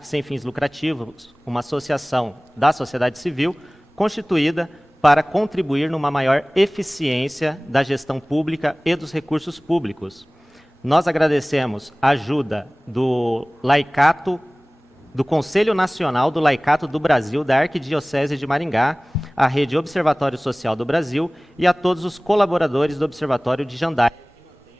sem fins lucrativos, uma associação da sociedade civil constituída para contribuir numa maior eficiência da gestão pública e dos recursos públicos. Nós agradecemos a ajuda do Laicato, do Conselho Nacional do Laicato do Brasil, da Arquidiocese de Maringá, à Rede Observatório Social do Brasil e a todos os colaboradores do Observatório de Jandaia,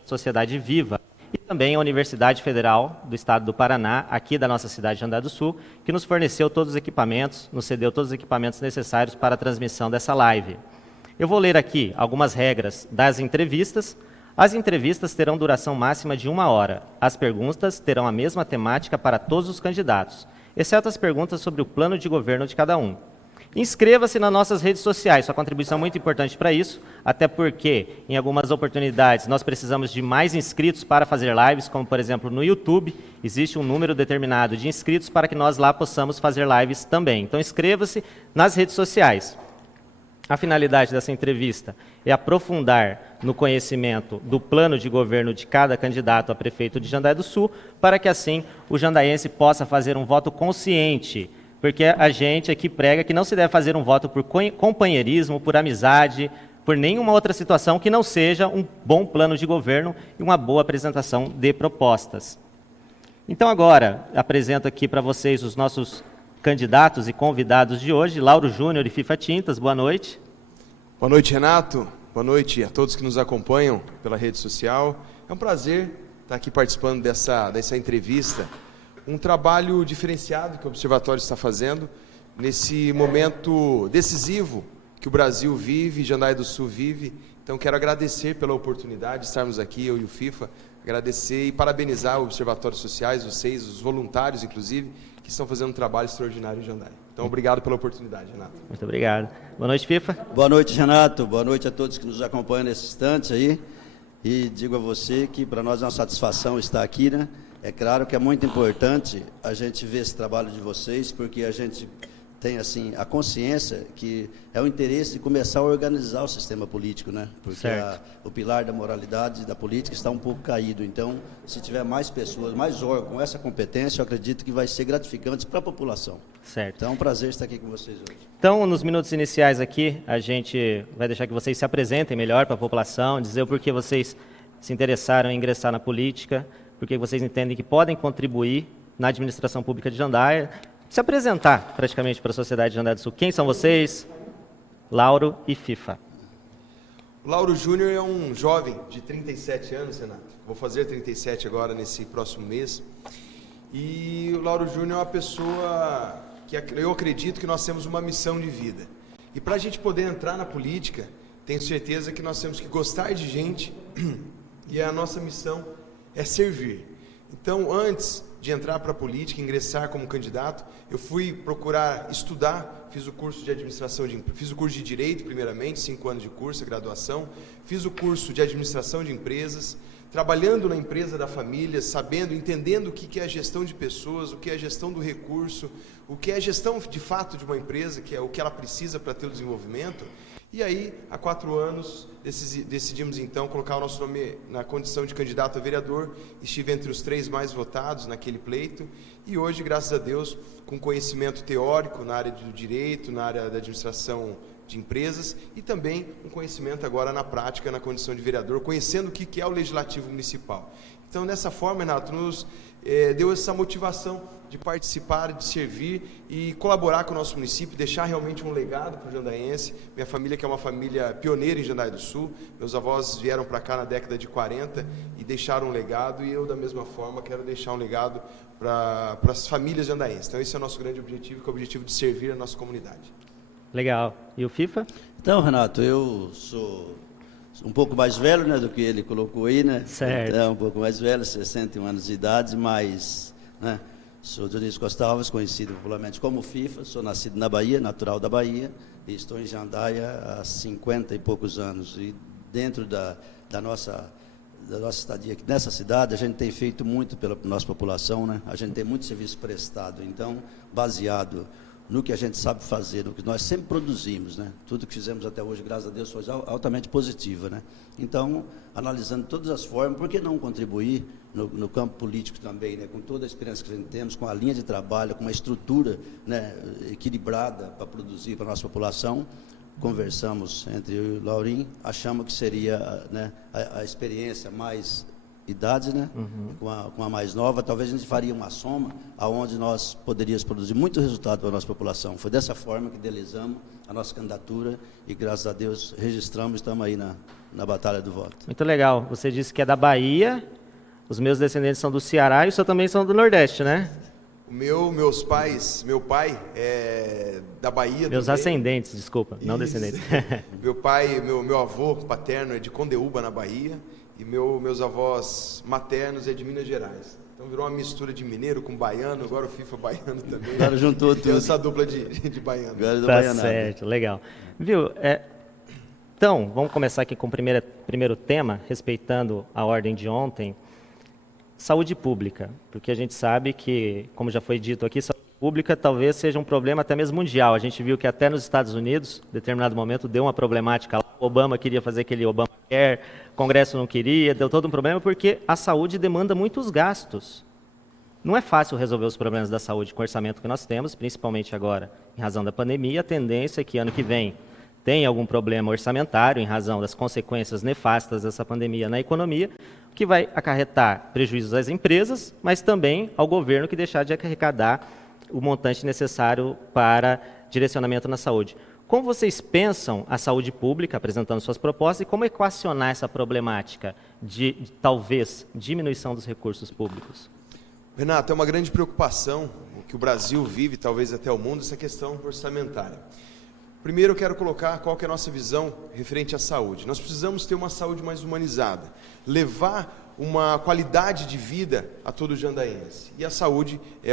Sociedade Viva, e também a Universidade Federal do Estado do Paraná, aqui da nossa cidade de Jandaia do Sul, que nos forneceu todos os equipamentos, nos cedeu todos os equipamentos necessários para a transmissão dessa live. Eu vou ler aqui algumas regras das entrevistas. As entrevistas terão duração máxima de 1 hora. As perguntas terão a mesma temática para todos os candidatos, exceto as perguntas sobre o plano de governo de cada um. Inscreva-se nas nossas redes sociais, sua contribuição é muito importante para isso, até porque, em algumas oportunidades, nós precisamos de mais inscritos para fazer lives, como, por exemplo, no YouTube, existe um número determinado de inscritos para que nós lá possamos fazer lives também. Então, inscreva-se nas redes sociais. A finalidade dessa entrevista é aprofundar no conhecimento do plano de governo de cada candidato a prefeito de Jandaia do Sul, para que assim o jandaiense possa fazer um voto consciente, porque a gente aqui prega que não se deve fazer um voto por companheirismo, por amizade, por nenhuma outra situação que não seja um bom plano de governo e uma boa apresentação de propostas. Então agora apresento aqui para vocês os nossos candidatos e convidados de hoje, Lauro Júnior e Fifa Tintas. Boa noite. Boa noite, Renato. Boa noite a todos que nos acompanham pela rede social. É um prazer estar aqui participando dessa entrevista. Um trabalho diferenciado que o Observatório está fazendo nesse momento decisivo que o Brasil vive, Jandaia do Sul vive. Então, quero agradecer pela oportunidade de estarmos aqui, eu e o FIFA, agradecer e parabenizar o Observatório Sociais, vocês, os voluntários, inclusive, que estão fazendo um trabalho extraordinário em Jandaia. Então, obrigado pela oportunidade, Renato. Muito obrigado. Boa noite, FIFA. Boa noite, Renato. Boa noite a todos que nos acompanham nesse instante aí. E digo a você que para nós é uma satisfação estar aqui, né? É claro que é muito importante a gente ver esse trabalho de vocês, porque a gente tem assim a consciência que é o interesse de começar a organizar o sistema político, né? Porque o pilar da moralidade e da política está um pouco caído. Então, se tiver mais pessoas, mais órgãos com essa competência, eu acredito que vai ser gratificante para a população. Certo. Então, é um prazer estar aqui com vocês hoje. Então, nos minutos iniciais aqui, a gente vai deixar que vocês se apresentem melhor para a população, dizer o porquê vocês se interessaram em ingressar na política, porque vocês entendem que podem contribuir na administração pública de Jandaia, se apresentar praticamente para a sociedade de Jandaia do Sul. Quem são vocês? Lauro e FIFA. O Lauro Júnior é um jovem de 37 anos, Renato. Vou fazer 37 agora nesse próximo mês. E o Lauro Júnior é uma pessoa que eu acredito que nós temos uma missão de vida. E para a gente poder entrar na política, tenho certeza que nós temos que gostar de gente e a nossa missão é servir. Então, antes de entrar para a política, ingressar como candidato, eu fui procurar estudar, fiz o curso de administração, fiz o curso de Direito, primeiramente, 5 anos de curso, graduação, fiz o curso de administração de empresas, trabalhando na empresa da família, sabendo, entendendo o que é a gestão de pessoas, o que é a gestão do recurso, o que é a gestão de fato de uma empresa, que é o que ela precisa para ter o desenvolvimento. E aí, há 4 anos, decidimos então colocar o nosso nome na condição de candidato a vereador. Estive entre os 3 mais votados naquele pleito e hoje, graças a Deus, com conhecimento teórico na área do direito, na área da administração de empresas e também um conhecimento agora na prática, na condição de vereador, conhecendo o que é o Legislativo Municipal. Então, dessa forma, Renato, nos deu essa motivação de participar, de servir e colaborar com o nosso município, deixar realmente um legado para o jandaiense. Minha família, que é uma família pioneira em Jandaia do Sul, meus avós vieram para cá na década de 40 e deixaram um legado, e eu, da mesma forma, quero deixar um legado para as famílias jandaienses. Então, esse é o nosso grande objetivo, que é o objetivo de servir a nossa comunidade. Legal. E o FIFA? Então, Renato, eu sou um pouco mais velho, né, do que ele colocou aí, né? Certo. Então, um pouco mais velho, 61 anos de idade, mas, né, sou Dionísio Costa Alves, conhecido popularmente como FIFA, sou nascido na Bahia, natural da Bahia, e estou em Jandaia há 50 e poucos anos. E dentro da nossa estadia aqui nessa cidade, a gente tem feito muito pela nossa população, né? A gente tem muito serviço prestado. Então, baseado no que a gente sabe fazer, no que nós sempre produzimos, né? Tudo que fizemos até hoje, graças a Deus, foi altamente positiva, né? Então, analisando todas as formas, por que não contribuir no campo político também, né? Com toda a experiência que a gente temos, com a linha de trabalho, com uma estrutura, né, equilibrada para produzir para a nossa população. Conversamos entre eu e o Laurinho, achamos que seria, né, a experiência mais idade, né? Com a mais nova, talvez a gente faria uma soma aonde nós poderíamos produzir muito resultado para a nossa população. Foi dessa forma que idealizamos a nossa candidatura e, graças a Deus, registramos, estamos aí na batalha do voto. Muito legal. Você disse que é da Bahia, os meus descendentes são do Ceará e o seu também são do Nordeste, né? Meu pai é da Bahia. Meus também. ascendentes, desculpa, não Isso. descendentes. Meu avô paterno é de Condeúba, na Bahia, e meus avós maternos é de Minas Gerais. Então virou uma mistura de mineiro com baiano, agora o FIFA baiano também. Agora juntou tudo. Tem essa dupla de baiano. Tá certo, legal. Viu, então, vamos começar aqui com o primeiro tema, respeitando a ordem de ontem. Saúde pública, porque a gente sabe que, como já foi dito aqui, saúde pública talvez seja um problema até mesmo mundial. A gente viu que até nos Estados Unidos, em determinado momento, deu uma problemática lá. O Obama queria fazer aquele Obamacare, o Congresso não queria, deu todo um problema porque a saúde demanda muitos gastos. Não é fácil resolver os problemas da saúde com o orçamento que nós temos, principalmente agora, em razão da pandemia. A tendência é que ano que vem tem algum problema orçamentário em razão das consequências nefastas dessa pandemia na economia, que vai acarretar prejuízos às empresas, mas também ao governo que deixar de arrecadar o montante necessário para direcionamento na saúde. Como vocês pensam a saúde pública, apresentando suas propostas, e como equacionar essa problemática de talvez, diminuição dos recursos públicos? Renato, é uma grande preocupação, o que o Brasil vive, talvez até o mundo, essa questão orçamentária. Primeiro eu quero colocar qual que é a nossa visão referente à saúde. Nós precisamos ter uma saúde mais humanizada, levar uma qualidade de vida a todo jandaense. E a saúde é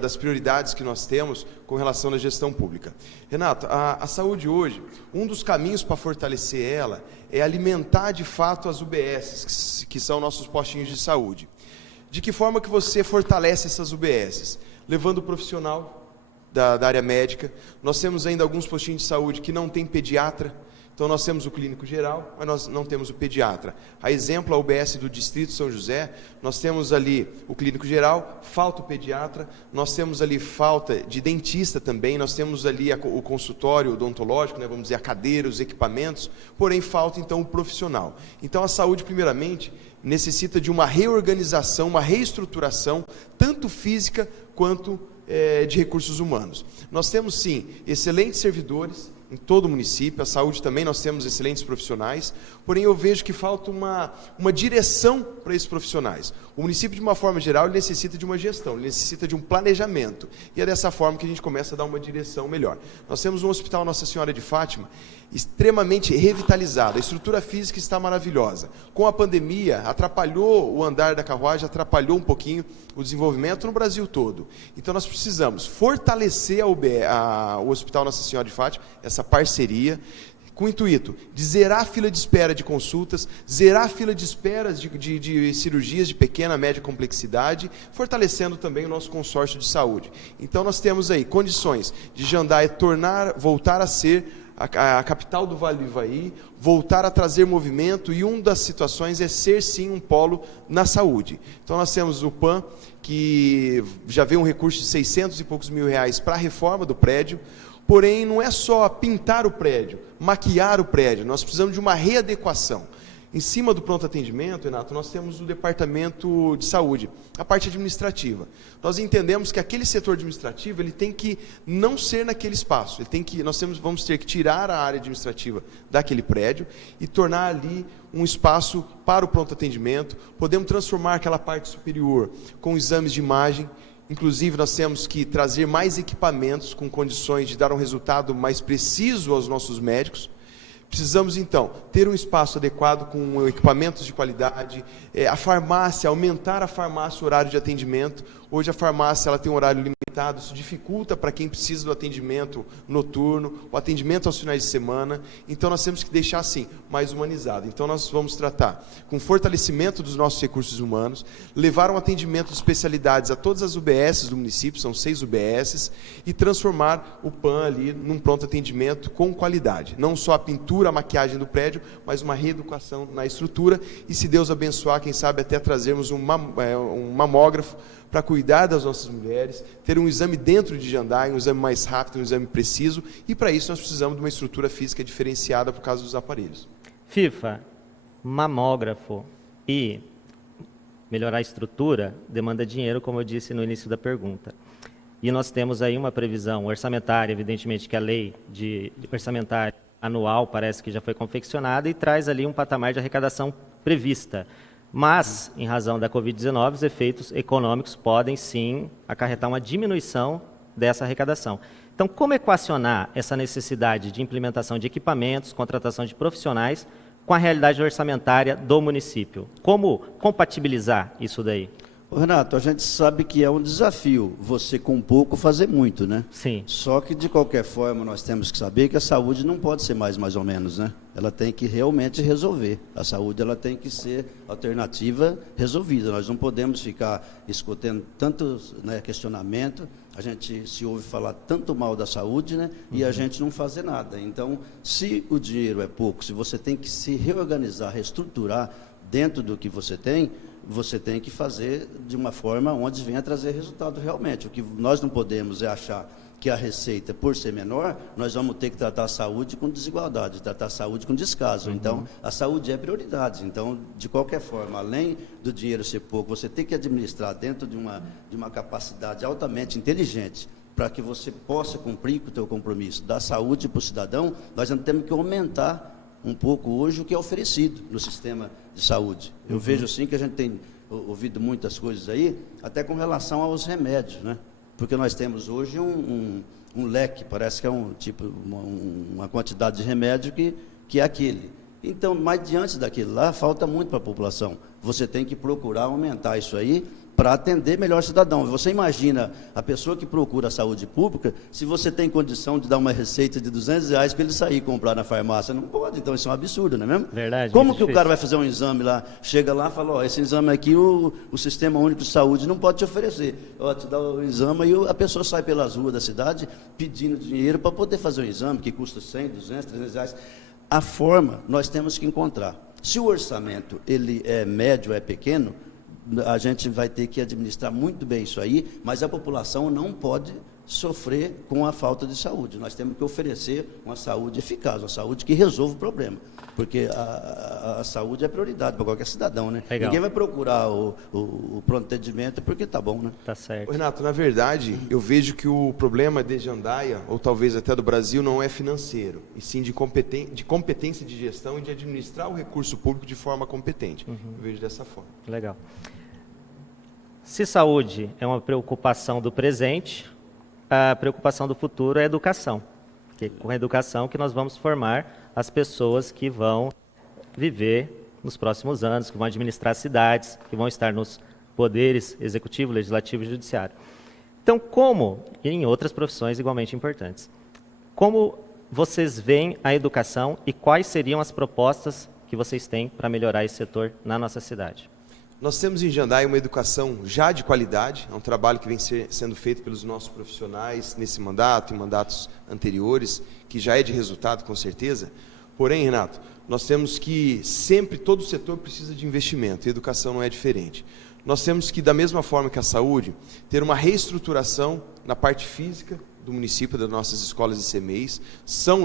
das prioridades que nós temos com relação à gestão pública. Renato, a saúde hoje, um dos caminhos para fortalecer ela é alimentar de fato as UBSs, que são nossos postinhos de saúde. De que forma que você fortalece essas UBSs? Levando o profissional da área médica. Nós temos ainda alguns postinhos de saúde que não tem pediatra, então nós temos o clínico geral, mas nós não temos o pediatra. A exemplo, a UBS do Distrito São José, nós temos ali o clínico geral, falta o pediatra, nós temos ali falta de dentista também, nós temos ali o consultório odontológico, né, vamos dizer, a cadeira, os equipamentos, porém falta então o profissional. Então a saúde, primeiramente, necessita de uma reorganização, uma reestruturação, tanto física quanto de recursos humanos. Nós temos sim excelentes servidores em todo o município, a saúde também nós temos excelentes profissionais, porém eu vejo que falta uma direção para esses profissionais. O município, de uma forma geral, ele necessita de uma gestão, ele necessita de um planejamento, e é dessa forma que a gente começa a dar uma direção melhor. Nós temos um hospital Nossa Senhora de Fátima extremamente revitalizado, a estrutura física está maravilhosa. Com a pandemia, atrapalhou o andar da carruagem, atrapalhou um pouquinho o desenvolvimento no Brasil todo. Então nós precisamos fortalecer o Hospital Nossa Senhora de Fátima, essa parceria, com o intuito de zerar a fila de espera de consultas, zerar a fila de espera de cirurgias de pequena, média complexidade, fortalecendo também o nosso consórcio de saúde. Então nós temos aí condições de Jandaia voltar a ser a capital do Vale do Ivaí, voltar a trazer movimento, e uma das situações é ser sim um polo na saúde. Então nós temos o PAN, que já veio um recurso de 600 e poucos mil reais para a reforma do prédio, porém não é só pintar o prédio, maquiar o prédio, nós precisamos de uma readequação. Em cima do pronto atendimento, Renato, nós temos o departamento de saúde, a parte administrativa. Nós entendemos que aquele setor administrativo, ele tem que não ser naquele espaço. Vamos ter que tirar a área administrativa daquele prédio e tornar ali um espaço para o pronto atendimento. Podemos transformar aquela parte superior com exames de imagem. Inclusive, nós temos que trazer mais equipamentos com condições de dar um resultado mais preciso aos nossos médicos. Precisamos, então, ter um espaço adequado com equipamentos de qualidade, a farmácia, aumentar a farmácia, o horário de atendimento. Hoje a farmácia ela tem um horário limitado limitado, isso dificulta para quem precisa do atendimento noturno, o atendimento aos finais de semana. Então nós temos que deixar assim, mais humanizado. Então nós vamos tratar com fortalecimento dos nossos recursos humanos, levar um atendimento de especialidades a todas as UBSs do município, são 6 UBSs, e transformar o PAN ali num pronto atendimento com qualidade. Não só a pintura, a maquiagem do prédio, mas uma reeducação na estrutura, e se Deus abençoar, quem sabe até trazermos um mamógrafo para cuidar das nossas mulheres, ter um exame dentro de Jandai, um exame mais rápido, um exame preciso, e para isso nós precisamos de uma estrutura física diferenciada por causa dos aparelhos. FIFA, mamógrafo e melhorar a estrutura demanda dinheiro, como eu disse no início da pergunta. E nós temos aí uma previsão orçamentária, evidentemente que a lei de orçamentária anual parece que já foi confeccionada e traz ali um patamar de arrecadação prevista. Mas, em razão da Covid-19, os efeitos econômicos podem sim acarretar uma diminuição dessa arrecadação. Então, como equacionar essa necessidade de implementação de equipamentos, contratação de profissionais com a realidade orçamentária do município? Como compatibilizar isso daí? Ô, Renato, a gente sabe que é um desafio você com pouco fazer muito, né? Sim. Só que, de qualquer forma, nós temos que saber que a saúde não pode ser mais ou menos, né? Ela tem que realmente resolver. A saúde ela tem que ser alternativa resolvida. Nós não podemos ficar escutando tantos questionamento, a gente se ouve falar tanto mal da saúde, né? E a gente não fazer nada. Então, se o dinheiro é pouco, se você tem que se reorganizar, reestruturar dentro do que você tem que fazer de uma forma onde venha trazer resultado realmente. O que nós não podemos é achar que a receita, por ser menor, nós vamos ter que tratar a saúde com desigualdade, tratar a saúde com descaso. Então, a saúde é prioridade. Então, de qualquer forma, além do dinheiro ser pouco, você tem que administrar dentro de uma capacidade altamente inteligente para que você possa cumprir com o teu compromisso da saúde para o cidadão. Nós não temos que aumentar um pouco hoje o que é oferecido no sistema de saúde. Eu vejo assim que a gente tem ouvido muitas coisas aí, até com relação aos remédios, né? Porque nós temos hoje um leque, parece que é uma quantidade de remédio que é aquele. Então, mas diante daquilo lá, falta muito para a população. Você tem que procurar aumentar isso aí para atender melhor o cidadão. Você imagina a pessoa que procura a saúde pública, se você tem condição de dar uma receita de R$200 para ele sair e comprar na farmácia, não pode, então isso é um absurdo, não é mesmo? Verdade. Como que o cara vai fazer um exame lá, chega lá e fala, ó, esse exame aqui o Sistema Único de Saúde não pode te oferecer, ó, te dá o exame e a pessoa sai pelas ruas da cidade pedindo dinheiro para poder fazer um exame que custa 100, 200, 300 reais. A forma nós temos que encontrar. Se o orçamento ele é médio, é pequeno, a gente vai ter que administrar muito bem isso aí, mas a população não pode sofrer com a falta de saúde. Nós temos que oferecer uma saúde eficaz, uma saúde que resolva o problema, porque a saúde é prioridade para qualquer cidadão, né? Legal. Ninguém vai procurar o pronto atendimento porque tá bom, né? Tá certo. Ô, Renato, na verdade, eu vejo que o problema de Jandaia, ou talvez até do Brasil, não é financeiro, e sim de competência de gestão e de administrar o recurso público de forma competente. Eu vejo dessa forma. Legal. Se saúde é uma preocupação do presente, a preocupação do futuro é a educação. Porque é com a educação que nós vamos formar as pessoas que vão viver nos próximos anos, que vão administrar cidades, que vão estar nos poderes executivo, legislativo e judiciário. Então, como, e em outras profissões igualmente importantes, como vocês veem a educação e quais seriam as propostas que vocês têm para melhorar esse setor na nossa cidade? Nós temos em Jandaia uma educação já de qualidade, é um trabalho que vem sendo feito pelos nossos profissionais nesse mandato, em mandatos anteriores, que já é de resultado com certeza. Porém, Renato, nós temos que sempre, todo setor precisa de investimento, e a educação não é diferente. Nós temos que, da mesma forma que a saúde, ter uma reestruturação na parte física do município, das nossas escolas e CMEs.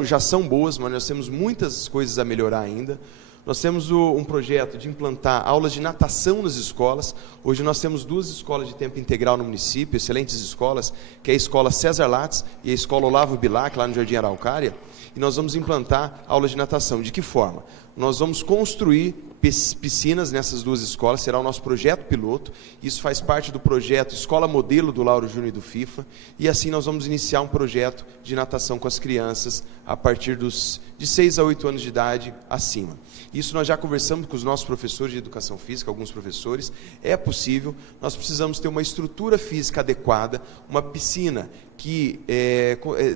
Já são boas, mas nós temos muitas coisas a melhorar ainda. Nós temos um projeto de implantar aulas de natação nas escolas. Hoje nós temos 2 escolas de tempo integral no município, excelentes escolas, que é a Escola César Lattes e a Escola Olavo Bilac, lá no Jardim Araucária. E nós vamos implantar aulas de natação. De que forma? Nós vamos construir piscinas nessas duas escolas, será o nosso projeto piloto. Isso faz parte do projeto Escola Modelo do Lauro Júnior e do FIFA, e assim nós vamos iniciar um projeto de natação com as crianças a partir de 6 a 8 anos de idade acima. Isso nós já conversamos com os nossos professores de educação física, alguns professores, é possível. Nós precisamos ter uma estrutura física adequada, uma piscina que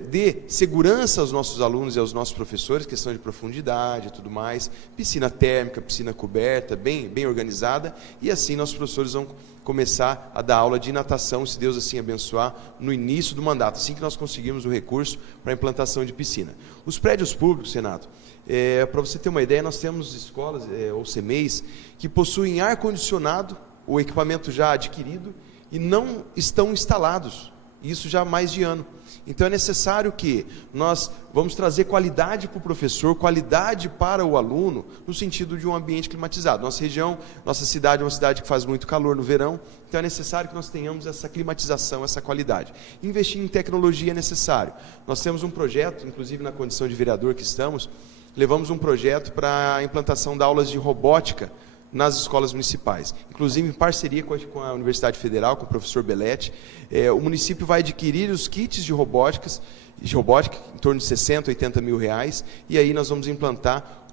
dê segurança aos nossos alunos e aos nossos professores, questão de profundidade e tudo mais, piscina térmica, piscina coberta, bem organizada, e assim nossos professores vão começar a dar aula de natação, se Deus assim abençoar, no início do mandato, assim que nós conseguirmos o recurso para a implantação de piscina. Os prédios públicos, Renato, para você ter uma ideia, nós temos escolas ou CMEs que possuem ar-condicionado, o equipamento já adquirido, e não estão instalados. Isso já há mais de ano. Então é necessário que nós vamos trazer qualidade para o professor, qualidade para o aluno, no sentido de um ambiente climatizado. Nossa região, nossa cidade é uma cidade que faz muito calor no verão, então é necessário que nós tenhamos essa climatização, essa qualidade. Investir em tecnologia é necessário. Nós temos um projeto, inclusive na condição de vereador que estamos, levamos um projeto para a implantação de aulas de robótica nas escolas municipais, inclusive em parceria com a Universidade Federal, com o professor Belletti. O município vai adquirir os kits de robótica, em torno de 60, 80 mil reais, e aí nós vamos implantar,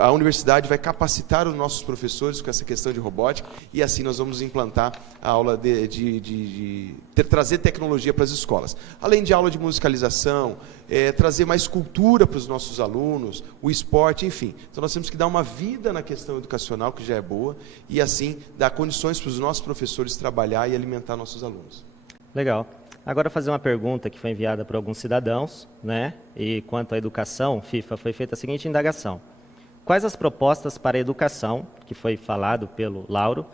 a universidade vai capacitar os nossos professores com essa questão de robótica, e assim nós vamos implantar a aula trazer tecnologia para as escolas. Além de aula de musicalização, trazer mais cultura para os nossos alunos, o esporte, enfim. Então nós temos que dar uma vida na questão educacional, que já é boa, e assim dar condições para os nossos professores trabalhar e alimentar nossos alunos. Legal. Agora fazer uma pergunta que foi enviada por alguns cidadãos, né? E quanto à educação, FIFA, foi feita a seguinte indagação: quais as propostas para a educação, que foi falado pelo Lauro,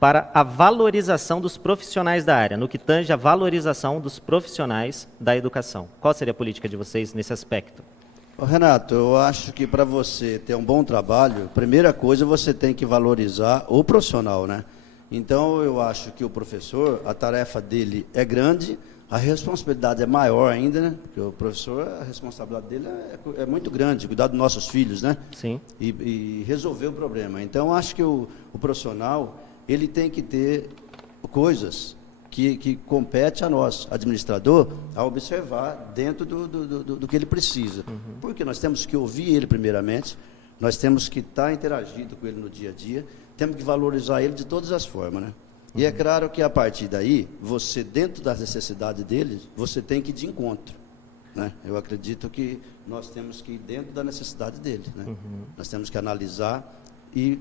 para a valorização dos profissionais da área, no que tange a valorização dos profissionais da educação? Qual seria a política de vocês nesse aspecto? Renato, eu acho que para você ter um bom trabalho, primeira coisa, você tem que valorizar o profissional, né? Então, eu acho que o professor, a tarefa dele é grande, a responsabilidade é maior ainda, né? Porque o professor, a responsabilidade dele é muito grande, cuidar dos nossos filhos, né? Sim. E resolver o problema. Então, acho que o profissional, ele tem que ter coisas que compete a nós, administrador, a observar dentro do que ele precisa. Porque nós temos que ouvir ele primeiramente, nós temos que estar interagindo com ele no dia a dia, temos que valorizar ele de todas as formas, né? E é claro que a partir daí, você, dentro das necessidades dele, você tem que ir de encontro, né? Eu acredito que nós temos que ir dentro da necessidade dele, né? Nós temos que analisar e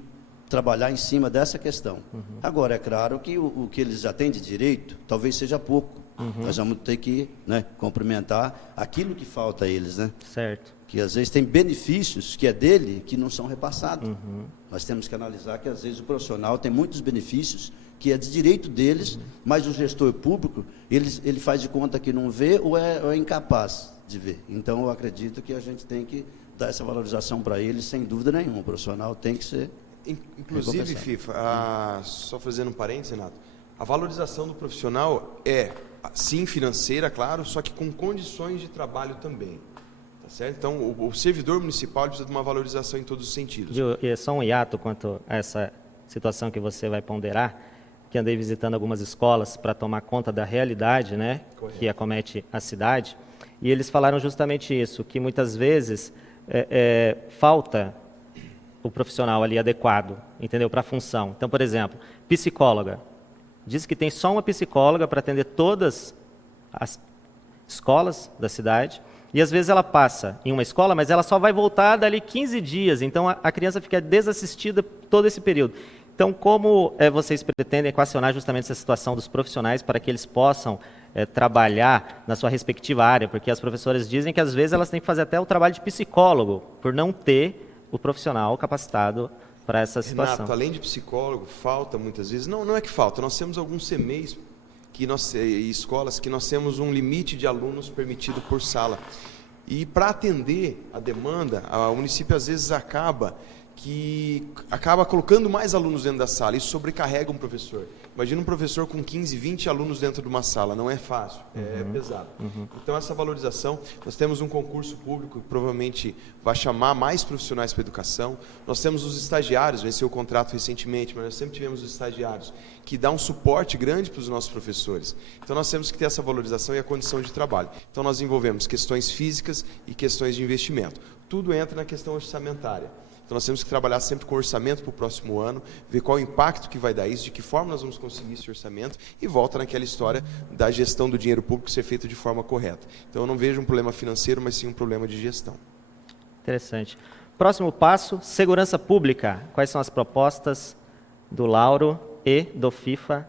trabalhar em cima dessa questão. Agora, é claro que o que eles já têm de direito, talvez seja pouco. Nós vamos ter que, né, cumprimentar aquilo que falta a eles, né? Certo. Que às vezes tem benefícios que é dele que não são repassados. Nós temos que analisar que às vezes o profissional tem muitos benefícios que é de direito deles, mas o gestor público, ele faz de conta que não vê ou é incapaz de ver. Então, eu acredito que a gente tem que dar essa valorização para eles, sem dúvida nenhuma. O profissional tem que ser inclusive, FIFA, só fazendo um parênteses, Renato, a valorização do profissional é, sim, financeira, claro, só que com condições de trabalho também. Tá certo? Então, o servidor municipal precisa de uma valorização em todos os sentidos. E só um hiato quanto a essa situação que você vai ponderar, que andei visitando algumas escolas para tomar conta da realidade, né, que acomete a cidade, e eles falaram justamente isso, que muitas vezes falta o profissional ali adequado, entendeu, para a função. Então, por exemplo, psicóloga. Diz que tem só uma psicóloga para atender todas as escolas da cidade, e às vezes ela passa em uma escola, mas ela só vai voltar dali 15 dias, então a criança fica desassistida todo esse período. Então, como vocês pretendem equacionar justamente essa situação dos profissionais para que eles possam trabalhar na sua respectiva área? Porque as professoras dizem que às vezes elas têm que fazer até o trabalho de psicólogo, por não ter o profissional capacitado para essa situação. Renato, além de psicólogo, falta muitas vezes, não é que falta, nós temos alguns CMEs e escolas que nós temos um limite de alunos permitido por sala. E para atender a demanda, o município às vezes acaba que acaba colocando mais alunos dentro da sala. Isso sobrecarrega um professor. Imagina um professor com 15, 20 alunos dentro de uma sala. Não é fácil, é pesado. Então, essa valorização, nós temos um concurso público que provavelmente vai chamar mais profissionais para a educação. Nós temos os estagiários, venceu o contrato recentemente, mas nós sempre tivemos os estagiários, que dá um suporte grande para os nossos professores. Então, nós temos que ter essa valorização e a condição de trabalho. Então, nós envolvemos questões físicas e questões de investimento. Tudo entra na questão orçamentária. Então, nós temos que trabalhar sempre com orçamento para o próximo ano, ver qual o impacto que vai dar isso, de que forma nós vamos conseguir esse orçamento, e volta naquela história da gestão do dinheiro público ser feita de forma correta. Então, eu não vejo um problema financeiro, mas sim um problema de gestão. Interessante. Próximo passo, segurança pública. Quais são as propostas do Lauro e do FIFA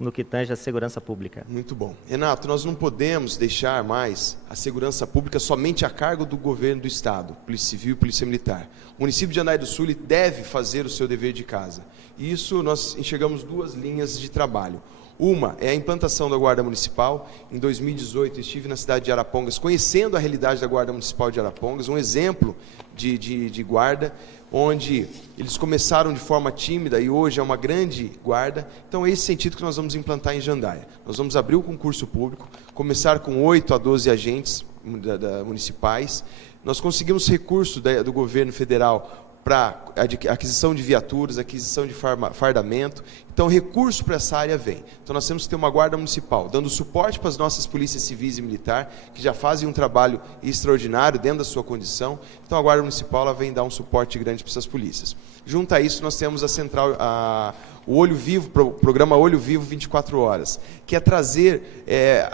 no que tange a segurança pública? Muito bom. Renato, nós não podemos deixar mais a segurança pública somente a cargo do governo do Estado, Polícia Civil e Polícia Militar. O município de Jandai do Sul deve fazer o seu dever de casa. E isso nós enxergamos duas linhas de trabalho. Uma é a implantação da Guarda Municipal. Em 2018, estive na cidade de Arapongas, conhecendo a realidade da Guarda Municipal de Arapongas, um exemplo de guarda, onde eles começaram de forma tímida e hoje é uma grande guarda. Então é esse sentido que nós vamos implantar em Jandaia. Nós vamos abrir o concurso público, começar com 8 a 12 agentes municipais. Nós conseguimos recurso do governo federal para aquisição de viaturas, aquisição de fardamento. Então, recurso para essa área vem. Então, nós temos que ter uma guarda municipal, dando suporte para as nossas polícias civis e militar, que já fazem um trabalho extraordinário dentro da sua condição. Então, a guarda municipal ela vem dar um suporte grande para essas polícias. Junto a isso, nós temos a central, o Olho Vivo, o programa Olho Vivo 24 horas, que é trazer,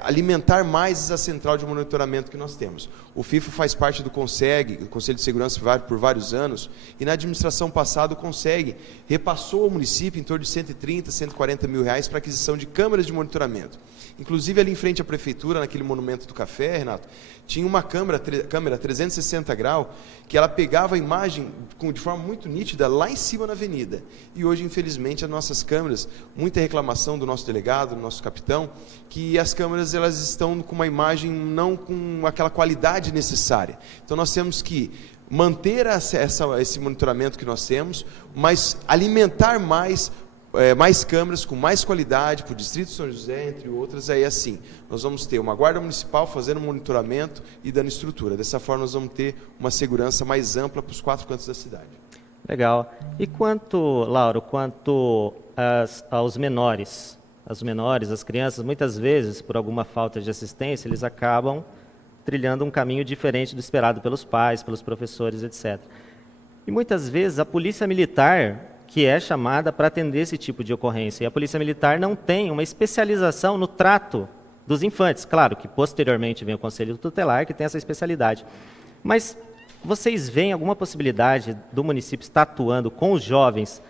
alimentar mais essa central de monitoramento que nós temos. O FIFA faz parte do CONSEG, o Conselho de Segurança, por vários anos, e na administração passada o CONSEG repassou ao município em torno de 130, 140 mil reais para aquisição de câmeras de monitoramento. Inclusive ali em frente à prefeitura, naquele monumento do café, Renato, tinha uma câmera 360 graus, que ela pegava a imagem de forma muito nítida lá em cima na avenida. E hoje, infelizmente, as nossas câmeras, muita reclamação do nosso delegado, do nosso capitão, que as câmeras elas estão com uma imagem não com aquela qualidade necessária. Então nós temos que manter esse monitoramento que nós temos, mas alimentar mais câmeras com mais qualidade para o Distrito de São José, entre outras. Aí assim, nós vamos ter uma guarda municipal fazendo monitoramento e dando estrutura. Dessa forma nós vamos ter uma segurança mais ampla para os 4 cantos da cidade. Legal. E Lauro, quanto aos menores? As crianças, muitas vezes, por alguma falta de assistência, eles acabam trilhando um caminho diferente do esperado pelos pais, pelos professores, etc. E muitas vezes a polícia militar, que é chamada para atender esse tipo de ocorrência, e a polícia militar não tem uma especialização no trato dos infantes. Claro que posteriormente vem o Conselho Tutelar, que tem essa especialidade. Mas vocês veem alguma possibilidade do município estar atuando com os jovens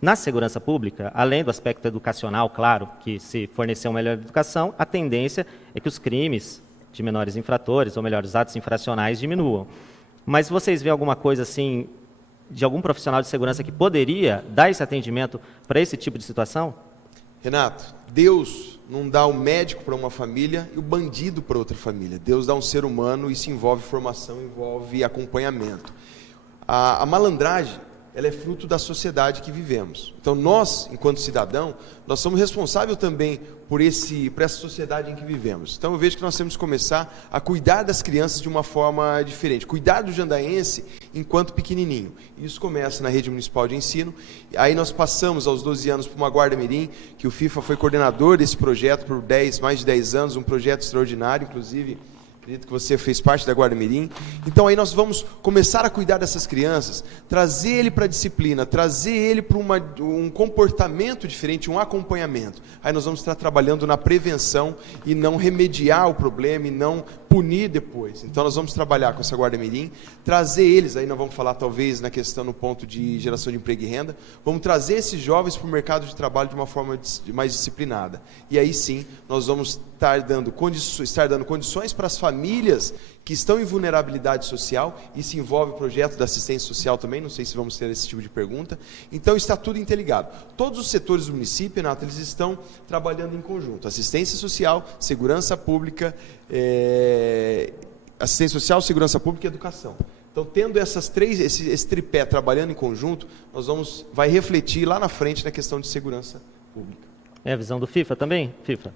na segurança pública, além do aspecto educacional, claro, que se fornecer uma melhor educação, a tendência é que os crimes de menores infratores, ou melhor, os atos infracionais diminuam. Mas vocês veem alguma coisa assim, de algum profissional de segurança que poderia dar esse atendimento para esse tipo de situação? Renato, Deus não dá o médico para uma família e o bandido para outra família. Deus dá um ser humano e isso envolve formação, envolve acompanhamento. A malandragem, ela é fruto da sociedade que vivemos. Então nós, enquanto cidadão, nós somos responsáveis também por essa sociedade em que vivemos. Então eu vejo que nós temos que começar a cuidar das crianças de uma forma diferente, cuidar do jandaense enquanto pequenininho. Isso começa na rede municipal de ensino, aí nós passamos aos 12 anos para uma guarda mirim, que o FIFA foi coordenador desse projeto por mais de 10 anos, um projeto extraordinário, inclusive. Acredito que você fez parte da Guarda Mirim. Então aí nós vamos começar a cuidar dessas crianças, trazer ele para a disciplina, trazer ele para um comportamento diferente, um acompanhamento. Aí nós vamos estar trabalhando na prevenção e não remediar o problema e não punir depois. Então nós vamos trabalhar com essa Guarda Mirim, trazer eles, aí nós vamos falar talvez na questão no ponto de geração de emprego e renda, vamos trazer esses jovens para o mercado de trabalho de uma forma mais disciplinada. E aí sim, nós vamos estar dando condições para as famílias que estão em vulnerabilidade social. Isso envolve o projeto da assistência social também, não sei se vamos ter esse tipo de pergunta. Então está tudo interligado. Todos os setores do município, Renato, eles estão trabalhando em conjunto. Assistência social, segurança pública, assistência social, segurança pública e educação. Então, tendo esse tripé trabalhando em conjunto, vai refletir lá na frente na questão de segurança pública. É a visão do FIFA também, FIFA?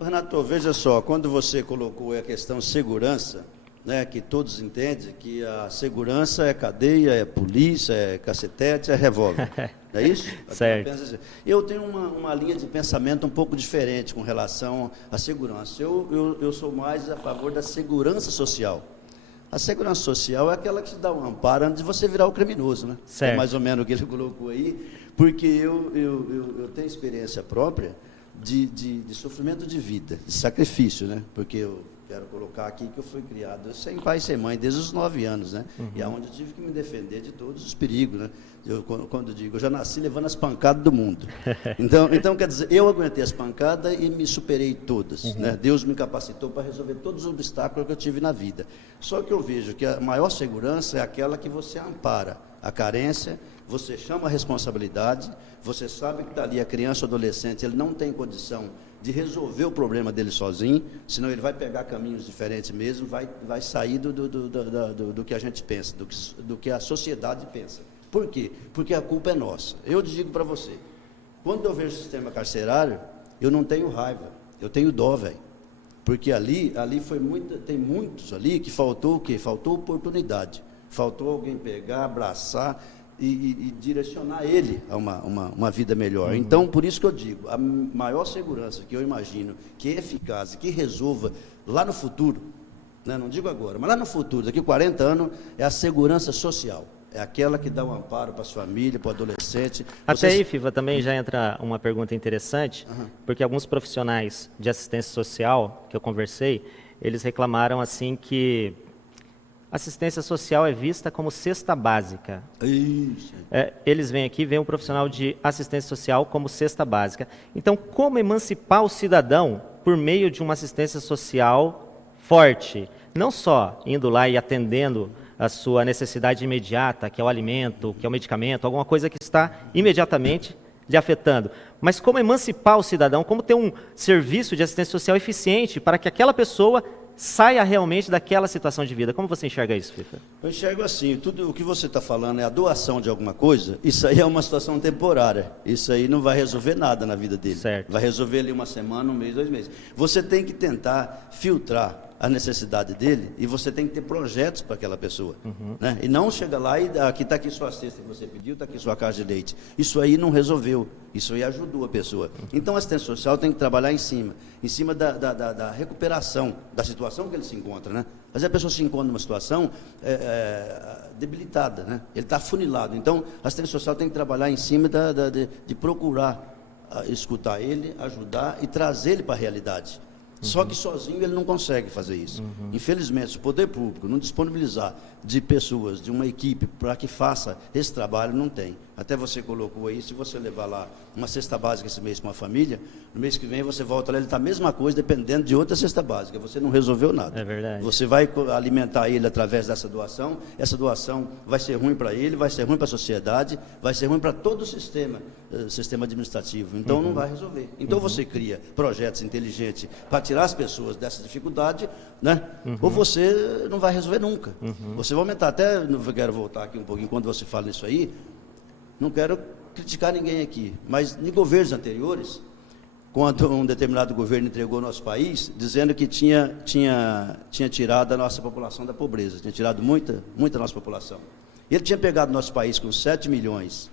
Renato, veja só, quando você colocou a questão segurança, né, que todos entendem que a segurança é cadeia, é polícia, é cacetete, é revólver. Não é isso? Certo. Assim. Eu tenho uma linha de pensamento um pouco diferente com relação à segurança. Eu sou mais a favor da segurança social. A segurança social é aquela que te dá um amparo antes de você virar o criminoso, né? Certo. É mais ou menos o que ele colocou aí, porque eu tenho experiência própria de sofrimento de vida, de sacrifício, né? Porque eu quero colocar aqui que eu fui criado sem pai e sem mãe desde os 9 anos, né? E é onde eu tive que me defender de todos os perigos, né? Quando eu digo, eu já nasci levando as pancadas do mundo. Então quer dizer, eu aguentei as pancadas e me superei todas, né? Deus me capacitou para resolver todos os obstáculos que eu tive na vida. Só que eu vejo que a maior segurança é aquela que você ampara a carência, você chama a responsabilidade, você sabe que está ali a criança ou adolescente, ele não tem condição de resolver o problema dele sozinho, senão ele vai pegar caminhos diferentes mesmo, vai sair do que a gente pensa, do que a sociedade pensa. Por quê? Porque a culpa é nossa. Eu digo para você, quando eu vejo o sistema carcerário, eu não tenho raiva, eu tenho dó, velho. Porque ali tem muitos ali que faltou o quê? Faltou oportunidade, faltou alguém pegar, abraçar e direcionar ele a uma vida melhor. Então, por isso que eu digo, a maior segurança que eu imagino, que é eficaz e que resolva lá no futuro, né, não digo agora, mas lá no futuro, daqui a 40 anos, é a segurança social. É aquela que dá um amparo para as famílias, para o adolescente. Até aí, FIFA, também já entra uma pergunta interessante, porque alguns profissionais de assistência social que eu conversei, eles reclamaram assim que assistência social é vista como cesta básica. Isso. Eles vêm aqui, veem um profissional de assistência social como cesta básica. Então, como emancipar o cidadão por meio de uma assistência social forte? Não só indo lá e atendendo a sua necessidade imediata, que é o alimento, que é o medicamento, alguma coisa que está imediatamente lhe afetando. Mas como emancipar o cidadão, como ter um serviço de assistência social eficiente para que aquela pessoa saia realmente daquela situação de vida. Como você enxerga isso, FIFA? Eu enxergo assim, tudo o que você está falando é a doação de alguma coisa, isso aí é uma situação temporária, isso aí não vai resolver nada na vida dele. Certo. Vai resolver ali uma semana, um mês, 2 meses. Você tem que tentar filtrar a necessidade dele e você tem que ter projetos para aquela pessoa, né? E não chega lá e aqui está aqui sua cesta que você pediu, está aqui sua caixa de leite. Isso aí não resolveu, isso aí ajudou a pessoa. Então a assistência social tem que trabalhar em cima da recuperação da situação que ele se encontra, né? Às vezes a pessoa se encontra numa situação debilitada, né? Ele está afunilado. Então a assistência social tem que trabalhar em cima de procurar escutar ele, ajudar e trazer ele para a realidade. Só que sozinho ele não consegue fazer isso. Infelizmente, se o poder público não disponibilizar de pessoas, de uma equipe, para que faça esse trabalho, não tem. Até você colocou aí, se você levar lá uma cesta básica esse mês para uma família, no mês que vem você volta lá, ele está a mesma coisa, dependendo de outra cesta básica. Você não resolveu nada. É verdade. Você vai alimentar ele através dessa doação, essa doação vai ser ruim para ele, vai ser ruim para a sociedade, vai ser ruim para todo o sistema administrativo. Então não vai resolver. Então você cria projetos inteligentes para tirar as pessoas dessa dificuldade, né? Ou você não vai resolver nunca. Você vai aumentar, até, eu quero voltar aqui um pouquinho, quando você fala nisso aí, não quero criticar ninguém aqui, mas em governos anteriores, quando um determinado governo entregou o nosso país, dizendo que tinha tirado a nossa população da pobreza, tinha tirado muita nossa população. Ele tinha pegado nosso país com 7 milhões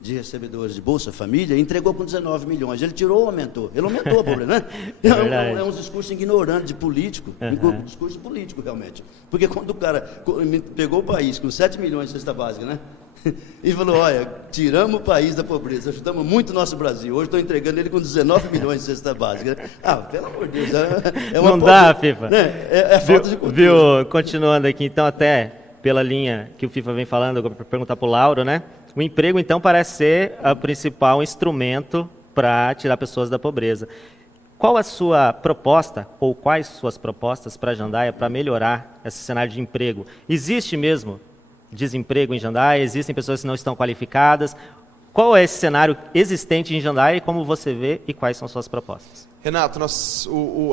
de recebedores de Bolsa Família e entregou com 19 milhões. Ele tirou ou aumentou? Ele aumentou a pobreza, né? É um discurso ignorante de político, um discurso político realmente. Porque quando o cara pegou o país com 7 milhões de cesta básica, né? E falou, olha, tiramos o país da pobreza, ajudamos muito o nosso Brasil. Hoje estou entregando ele com 19 milhões de cesta básica. Pelo amor de Deus, é uma não dá, FIFA. Né? É falta de cultura. Viu, continuando aqui, então, até pela linha que o FIFA vem falando, para perguntar para o Lauro, né? O emprego, então, parece ser o principal instrumento para tirar pessoas da pobreza. Qual a sua proposta, ou quais suas propostas para a Jandaia para melhorar esse cenário de emprego? Existe mesmo desemprego em Jandaia? Existem pessoas que não estão qualificadas? Qual é esse cenário existente em Jandaia e como você vê e quais são suas propostas? Renato,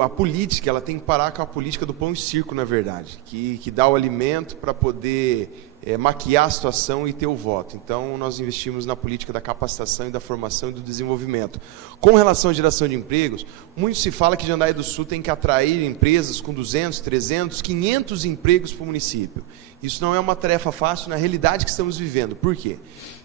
a política, ela tem que parar com a política do pão e circo, na verdade, que dá o alimento para poder maquiar a situação e ter o voto. Então, nós investimos na política da capacitação e da formação e do desenvolvimento. Com relação à geração de empregos, muito se fala que Jandaia do Sul tem que atrair empresas com 200, 300, 500 empregos para o município. Isso não é uma tarefa fácil na realidade que estamos vivendo. Por quê?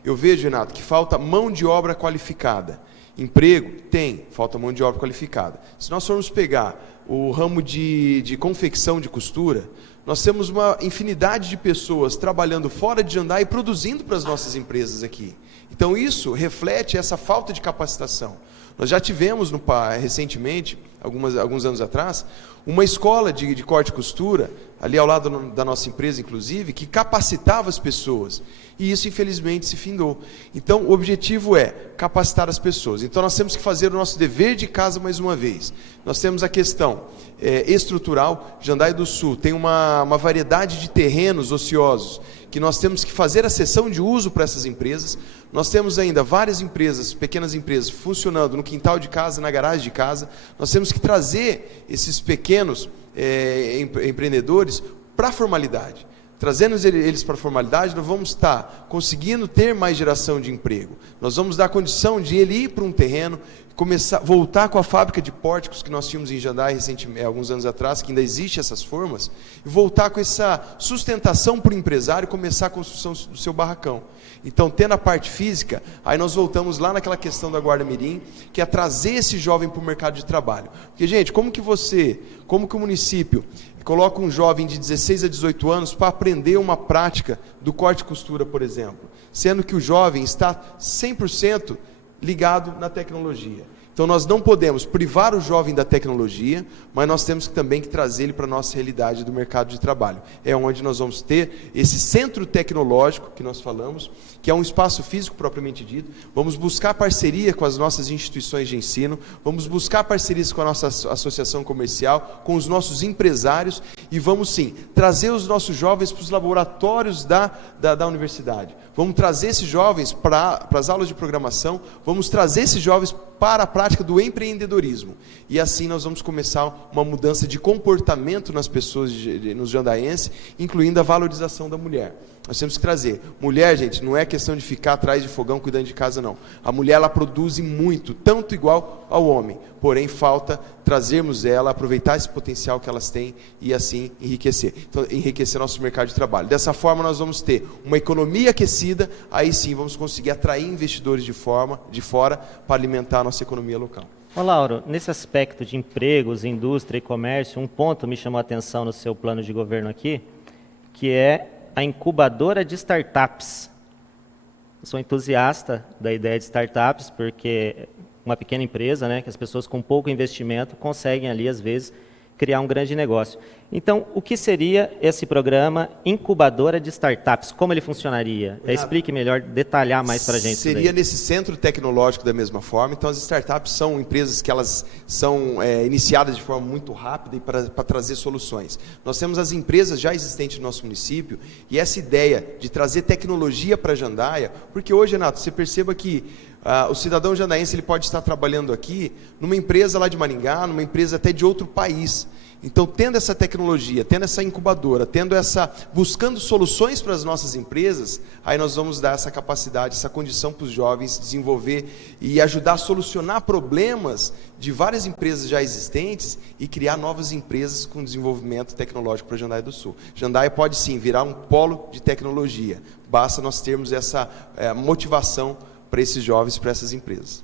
Eu vejo, Renato, que falta mão de obra qualificada. Emprego? Tem, falta mão de obra qualificada. Se nós formos pegar o ramo de confecção de costura, nós temos uma infinidade de pessoas trabalhando fora de Jandaia e produzindo para as nossas empresas aqui. Então isso reflete essa falta de capacitação. Nós já tivemos recentemente, alguns anos atrás, uma escola de corte e costura, ali ao lado da nossa empresa, inclusive, que capacitava as pessoas. E isso, infelizmente, se findou. Então, o objetivo é capacitar as pessoas. Então, nós temos que fazer o nosso dever de casa mais uma vez. Nós temos a questão estrutural. Jandaia do Sul tem uma variedade de terrenos ociosos que nós temos que fazer a cessão de uso para essas empresas. Nós temos ainda várias empresas, pequenas empresas, funcionando no quintal de casa, na garagem de casa. Nós temos que trazer esses pequenos empreendedores para a formalidade. Trazendo eles para a formalidade, nós vamos estar conseguindo ter mais geração de emprego. Nós vamos dar condição de ele ir para um terreno, voltar com a fábrica de pórticos que nós tínhamos em Jandaia recentemente, alguns anos atrás, que ainda existe essas formas, e voltar com essa sustentação para o empresário e começar a construção do seu barracão. Então, tendo a parte física, aí nós voltamos lá naquela questão da Guarda Mirim, que é trazer esse jovem para o mercado de trabalho. Porque, gente, como que o município coloca um jovem de 16 a 18 anos para aprender uma prática do corte e costura, por exemplo, sendo que o jovem está 100% ligado na tecnologia. Então nós não podemos privar o jovem da tecnologia, mas nós temos também que trazer ele para a nossa realidade do mercado de trabalho. É onde nós vamos ter esse centro tecnológico que nós falamos, que é um espaço físico propriamente dito. Vamos buscar parceria com as nossas instituições de ensino, vamos buscar parcerias com a nossa associação comercial, com os nossos empresários e vamos sim trazer os nossos jovens para os laboratórios da universidade. Vamos trazer esses jovens para as aulas de programação, vamos trazer esses jovens para a prática do empreendedorismo. E assim nós vamos começar uma mudança de comportamento nas pessoas, nos jandaienses, incluindo a valorização da mulher. Nós temos que trazer. Mulher, gente, não é questão de ficar atrás de fogão cuidando de casa, não. A mulher, ela produz muito, tanto igual ao homem. Porém, falta trazermos ela, aproveitar esse potencial que elas têm e assim enriquecer. Então, enriquecer nosso mercado de trabalho. Dessa forma, nós vamos ter uma economia aquecida, aí sim vamos conseguir atrair investidores de fora para alimentar a nossa economia local. Ô Lauro, nesse aspecto de empregos, indústria e comércio, um ponto me chamou a atenção no seu plano de governo aqui, que é a incubadora de startups. Eu sou entusiasta da ideia de startups, porque uma pequena empresa, né, que as pessoas com pouco investimento conseguem ali, às vezes, criar um grande negócio. Então, o que seria esse programa Incubadora de Startups? Como ele funcionaria? Explique melhor, detalhar mais para a gente. Seria nesse centro tecnológico da mesma forma. Então, as startups são empresas que elas são iniciadas de forma muito rápida e para trazer soluções. Nós temos as empresas já existentes no nosso município e essa ideia de trazer tecnologia para Jandaia, porque hoje, Renato, você perceba que o cidadão jandaiense ele pode estar trabalhando aqui numa empresa lá de Maringá, numa empresa até de outro país. Então, tendo essa tecnologia, tendo essa incubadora, buscando soluções para as nossas empresas, aí nós vamos dar essa capacidade, essa condição para os jovens desenvolver e ajudar a solucionar problemas de várias empresas já existentes e criar novas empresas com desenvolvimento tecnológico para Jandaia do Sul. Jandaia pode sim virar um polo de tecnologia, basta nós termos essa motivação para esses jovens, para essas empresas.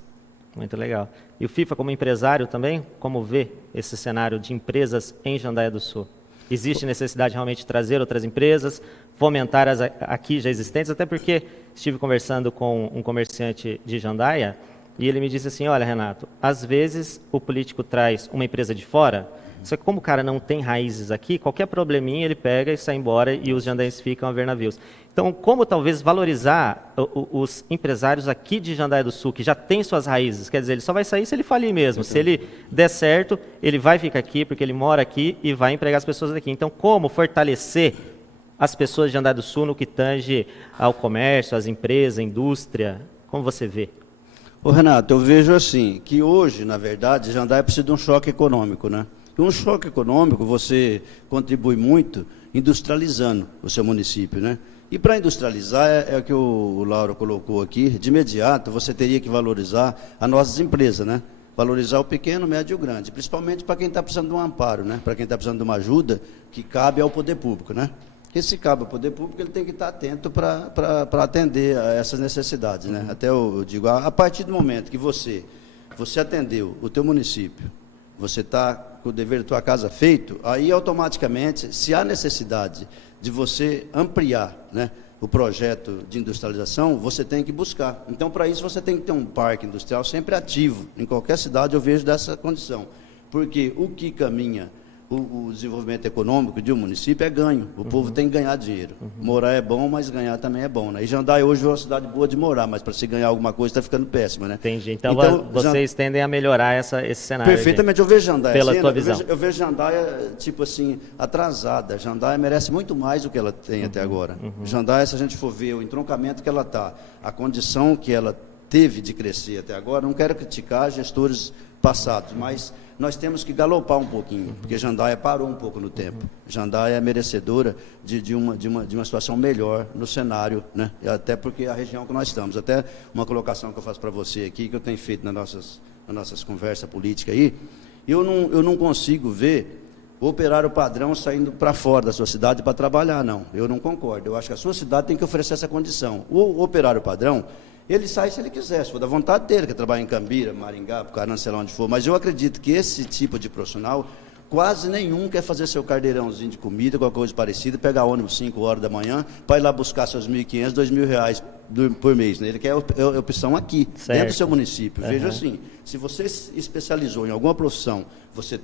Muito legal. E o FIFA, como empresário também, como vê esse cenário de empresas em Jandaia do Sul? Existe necessidade realmente de trazer outras empresas, fomentar as aqui já existentes, até porque estive conversando com um comerciante de Jandaia e ele me disse assim, olha Renato, às vezes o político traz uma empresa de fora, só que como o cara não tem raízes aqui, qualquer probleminha ele pega e sai embora e os jandaienses ficam a ver navios. Então, como talvez valorizar os empresários aqui de Jandaia do Sul, que já têm suas raízes? Quer dizer, ele só vai sair se ele falir mesmo. Se ele der certo, ele vai ficar aqui, porque ele mora aqui e vai empregar as pessoas daqui. Então, como fortalecer as pessoas de Jandaia do Sul no que tange ao comércio, às empresas, à indústria? Como você vê? Ô Renato, eu vejo assim, que hoje, na verdade, Jandaia precisa de um choque econômico, né? E um choque econômico, você contribui muito industrializando o seu município, né? E para industrializar, é o que o Lauro colocou aqui, de imediato você teria que valorizar as nossas empresas, né? Valorizar o pequeno, médio e o grande, principalmente para quem está precisando de um amparo, né? Para quem está precisando de uma ajuda que cabe ao poder público, né? Porque se cabe ao poder público, ele tem que estar atento para atender a essas necessidades, né? Até eu digo, a partir do momento que você atendeu o teu município, você está com o dever da tua casa feito, aí automaticamente, se há necessidade de você ampliar, né, o projeto de industrialização, você tem que buscar. Então, para isso, você tem que ter um parque industrial sempre ativo. Em qualquer cidade eu vejo dessa condição. Porque o que caminha o desenvolvimento econômico de um município é ganho. O povo tem que ganhar dinheiro. Morar é bom, mas ganhar também é bom, né? E Jandaia hoje é uma cidade boa de morar, mas para se ganhar alguma coisa está ficando péssima, né? Entendi. Então vocês tendem a melhorar esse cenário. Perfeitamente. Eu vejo Jandaia pela assim, tua visão. Eu vejo Jandaia, tipo assim, atrasada. Jandaia merece muito mais do que ela tem até agora. Jandaia, se a gente for ver o entroncamento que ela está, a condição que ela teve de crescer até agora, não quero criticar gestores passados, mas nós temos que galopar um pouquinho, porque Jandaia parou um pouco no tempo. Jandaia é merecedora de uma situação melhor no cenário, né? Até porque a região que nós estamos. Até uma colocação que eu faço para você aqui, que eu tenho feito nas nossas conversas políticas aí, eu não consigo ver o operário padrão saindo para fora da sua cidade para trabalhar, não. Eu não concordo. Eu acho que a sua cidade tem que oferecer essa condição. O operário padrão, ele sai se ele quiser, se for da vontade dele, quer trabalhar em Cambira, Maringá, Pucarana, sei lá onde for. Mas eu acredito que esse tipo de profissional, quase nenhum quer fazer seu carteirãozinho de comida, qualquer coisa parecida, pegar ônibus 5 horas da manhã, para ir lá buscar seus R$1.500, R$2.000 por mês, né? Ele quer opção aqui, certo, dentro do seu município. Veja assim, se você se especializou em alguma profissão, você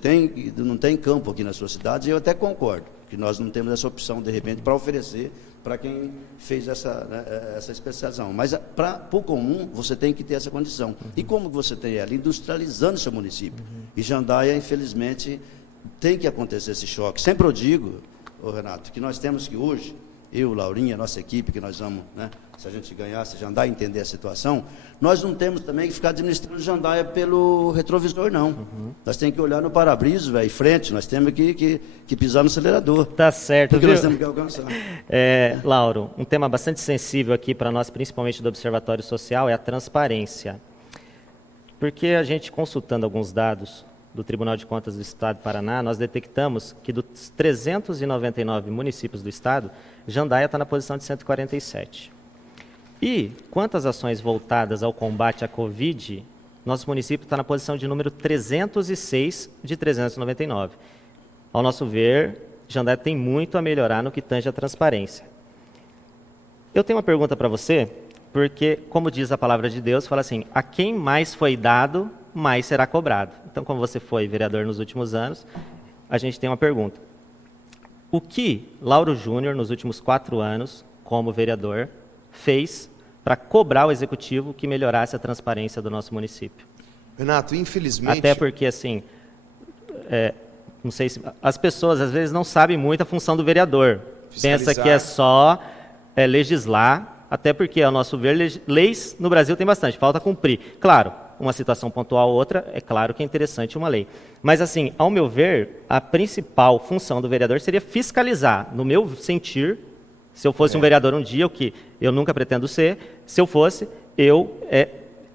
não tem campo aqui na sua cidade, eu até concordo, que nós não temos essa opção, de repente, para oferecer para quem fez essa especialização. Mas para o comum, você tem que ter essa condição. E como você tem ela? Industrializando o seu município. E Jandaia, infelizmente, tem que acontecer esse choque. Sempre eu digo, Renato, que nós temos que hoje, eu, Laurinha, nossa equipe, que nós vamos, né, se a gente ganhar, se Jandaia entender a situação, nós não temos também que ficar administrando Jandaia pelo retrovisor, não. Nós temos que olhar no para-brisa, velho, frente, nós temos que pisar no acelerador. Tá certo, porque viu? Nós temos que alcançar. Lauro, um tema bastante sensível aqui para nós, principalmente do Observatório Social, é a transparência. Porque a gente, consultando alguns dados do Tribunal de Contas do Estado do Paraná, nós detectamos que dos 399 municípios do Estado, Jandaia está na posição de 147. E quantas ações voltadas ao combate à Covid, nosso município está na posição de número 306 de 399. Ao nosso ver, Jandaia tem muito a melhorar no que tange a transparência. Eu tenho uma pergunta para você, porque, como diz a palavra de Deus, fala assim, a quem mais foi dado, mais será cobrado. Então, como você foi vereador nos últimos anos, a gente tem uma pergunta. O que Lauro Júnior, nos últimos 4 anos, como vereador, fez para cobrar o executivo que melhorasse a transparência do nosso município? Renato, infelizmente... Até porque, assim, não sei se... As pessoas, às vezes, não sabem muito a função do vereador. Pensa que é só legislar, até porque, ao nosso ver, leis no Brasil tem bastante, falta cumprir. Claro, uma situação pontual ou outra, é claro que é interessante uma lei. Mas, assim, ao meu ver, a principal função do vereador seria fiscalizar. No meu sentir, se eu fosse um vereador um dia, o que eu nunca pretendo ser, se eu fosse, eu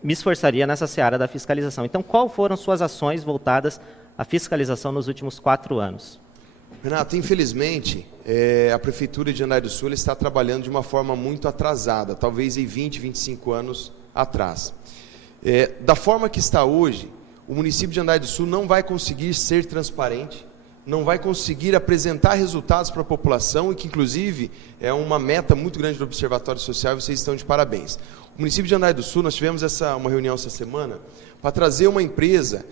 me esforçaria nessa seara da fiscalização. Então, quais foram suas ações voltadas à fiscalização nos últimos 4 anos? Renato, infelizmente, a Prefeitura de Jandaia do Sul está trabalhando de uma forma muito atrasada, talvez em 20, 25 anos atrás. Da forma que está hoje, o município de Jandaia do Sul não vai conseguir ser transparente, não vai conseguir apresentar resultados para a população, e que, inclusive, é uma meta muito grande do Observatório Social, e vocês estão de parabéns. O município de Jandaia do Sul, nós tivemos uma reunião essa semana para trazer uma empresa,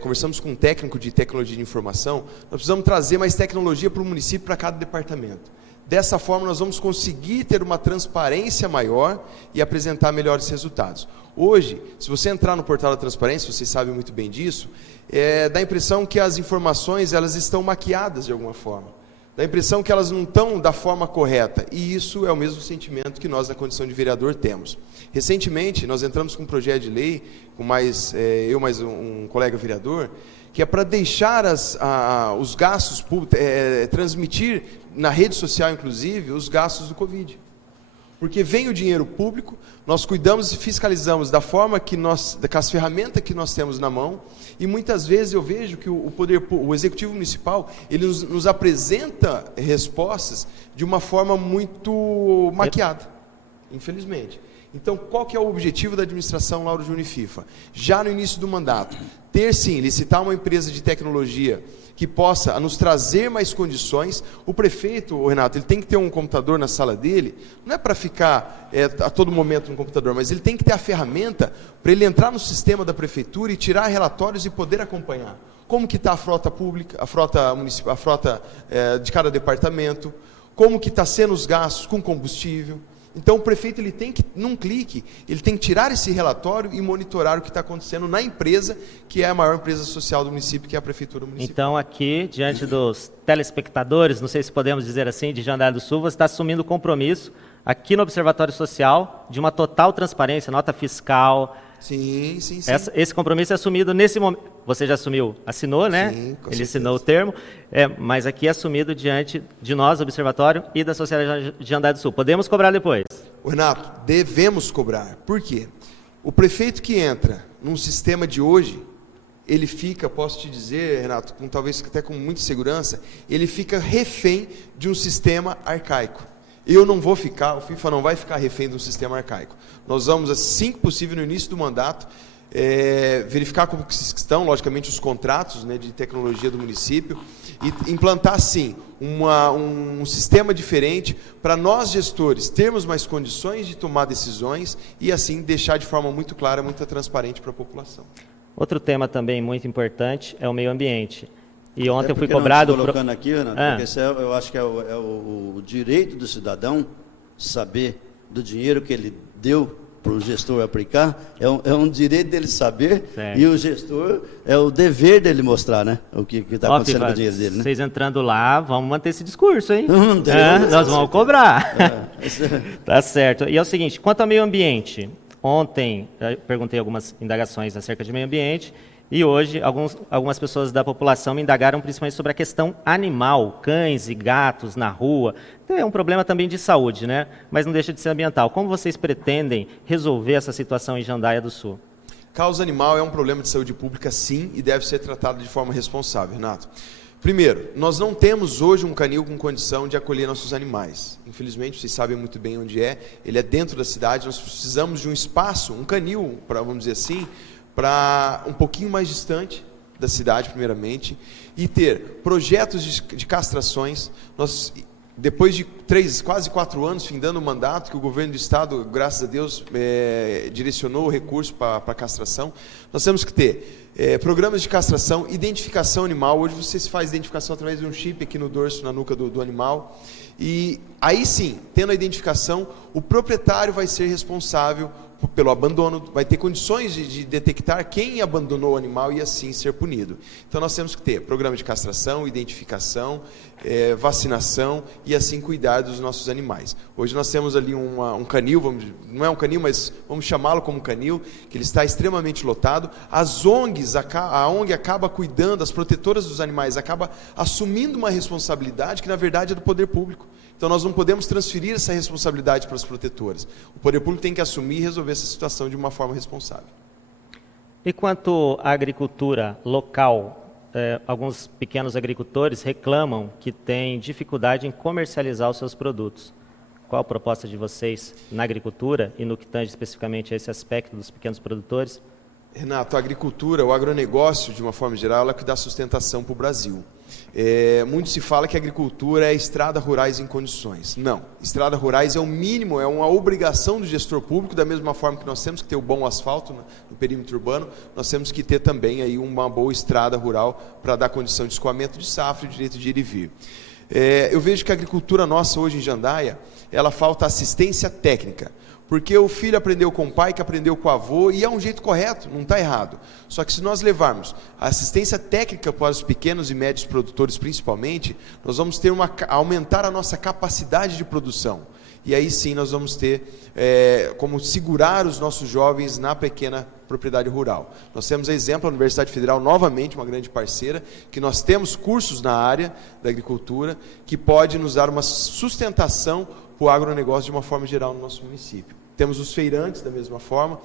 conversamos com um técnico de tecnologia de informação, nós precisamos trazer mais tecnologia para o município, para cada departamento. Dessa forma, nós vamos conseguir ter uma transparência maior e apresentar melhores resultados. Hoje, se você entrar no portal da transparência, vocês sabem muito bem disso, dá a impressão que as informações elas estão maquiadas de alguma forma. Dá a impressão que elas não estão da forma correta. E isso é o mesmo sentimento que nós, na condição de vereador, temos. Recentemente, nós entramos com um projeto de lei, com eu mais um colega vereador, que é para deixar os gastos públicos, transmitir na rede social, inclusive, os gastos do Covid. Porque vem o dinheiro público, nós cuidamos e fiscalizamos da forma com as ferramentas que nós temos na mão, e muitas vezes eu vejo que o Executivo Municipal, ele nos apresenta respostas de uma forma muito maquiada, infelizmente. Então, qual que é o objetivo da administração Lauro Júnior e FIFA? Já no início do mandato, licitar uma empresa de tecnologia que possa nos trazer mais condições. O prefeito, Renato, ele tem que ter um computador na sala dele, não é para ficar a todo momento no computador, mas ele tem que ter a ferramenta para ele entrar no sistema da prefeitura e tirar relatórios e poder acompanhar. Como que está a frota pública, a frota municipal, a frota de cada departamento, como que está sendo os gastos com combustível. Então, o prefeito, ele tem que, num clique, ele tem que tirar esse relatório e monitorar o que está acontecendo na empresa, que é a maior empresa social do município, que é a Prefeitura Municipal. Então, aqui, diante dos telespectadores, não sei se podemos dizer assim, de Jandaia do Sul, você está assumindo o compromisso, aqui no Observatório Social, de uma total transparência, nota fiscal. Sim. Esse compromisso é assumido nesse momento. Você já assumiu, assinou, né? Sim, com Ele certeza. assinou o termo, mas aqui é assumido diante de nós, Observatório, e da Sociedade de Jandaia do Sul. Podemos cobrar depois? Renato, devemos cobrar. Por quê? O prefeito que entra num sistema de hoje, ele fica, posso te dizer, Renato, talvez até com muita segurança, ele fica refém de um sistema arcaico. Eu não vou ficar, o FIFA não vai ficar refém de um sistema arcaico. Nós vamos, assim que possível, no início do mandato, verificar como que estão, logicamente, os contratos, né, de tecnologia do município e implantar, sim, um sistema diferente para nós, gestores, termos mais condições de tomar decisões e, assim, deixar de forma muito clara, muito transparente para a população. Outro tema também muito importante é o meio ambiente. E ontem eu fui Não cobrado... colocando aqui, Renato, porque esse eu acho que é o direito do cidadão saber do dinheiro que ele deu para o gestor aplicar, é um direito dele saber, certo. E o gestor é o dever dele mostrar, né, o que está acontecendo com o dinheiro dele. Né? Vocês entrando lá, vamos manter esse discurso, hein? Nós vamos cobrar. Tá certo. E é o seguinte, quanto ao meio ambiente, ontem eu perguntei algumas indagações acerca de meio ambiente, e hoje algumas pessoas da população me indagaram principalmente sobre a questão animal, cães e gatos na rua. Então, é um problema também de saúde, né? Mas não deixa de ser ambiental. Como vocês pretendem resolver essa situação em Jandaia do Sul? Causa animal é um problema de saúde pública, sim, e deve ser tratado de forma responsável, Renato. Primeiro, nós não temos hoje um canil com condição de acolher nossos animais. Infelizmente, vocês sabem muito bem onde é. Ele é dentro da cidade, nós precisamos de um espaço, um canil, vamos dizer assim, para um pouquinho mais distante da cidade, primeiramente, e ter projetos de castrações. Nós, depois de quase 4 anos, findando o mandato, que o governo do estado, graças a Deus, direcionou o recurso para a castração, nós temos que ter programas de castração, identificação animal. Hoje você se faz identificação através de um chip aqui no dorso, na nuca do animal, e aí sim, tendo a identificação, o proprietário vai ser responsável pelo abandono, vai ter condições de detectar quem abandonou o animal e assim ser punido. Então nós temos que ter programa de castração, identificação, vacinação e assim cuidar dos nossos animais. Hoje nós temos ali um canil, não é um canil, mas vamos chamá-lo como canil, que ele está extremamente lotado. As ONGs, a ONG acaba cuidando, as protetoras dos animais acaba assumindo uma responsabilidade que na verdade é do poder público. Então nós não podemos transferir essa responsabilidade para as protetoras. O poder público tem que assumir e resolver essa situação de uma forma responsável. E quanto à agricultura local, alguns pequenos agricultores reclamam que têm dificuldade em comercializar os seus produtos. Qual a proposta de vocês na agricultura e no que tange especificamente a esse aspecto dos pequenos produtores? Renato, a agricultura, o agronegócio, de uma forma geral, é que dá sustentação para o Brasil. Muito se fala que a agricultura é estradas rurais em condições. Não, estradas rurais é o mínimo, é uma obrigação do gestor público, da mesma forma que nós temos que ter o bom asfalto no perímetro urbano, nós temos que ter também aí uma boa estrada rural para dar condição de escoamento de safra e direito de ir e vir. Eu vejo que a agricultura nossa hoje em Jandaia, ela falta assistência técnica. Porque o filho aprendeu com o pai, que aprendeu com o avô, e é um jeito correto, não está errado. Só que se nós levarmos a assistência técnica para os pequenos e médios produtores principalmente, nós vamos ter aumentar a nossa capacidade de produção. E aí sim nós vamos ter como segurar os nossos jovens na pequena propriedade rural. Nós temos exemplo, a Universidade Federal, novamente uma grande parceira, que nós temos cursos na área da agricultura, que pode nos dar uma sustentação para o agronegócio de uma forma geral no nosso município. Temos os feirantes da mesma forma,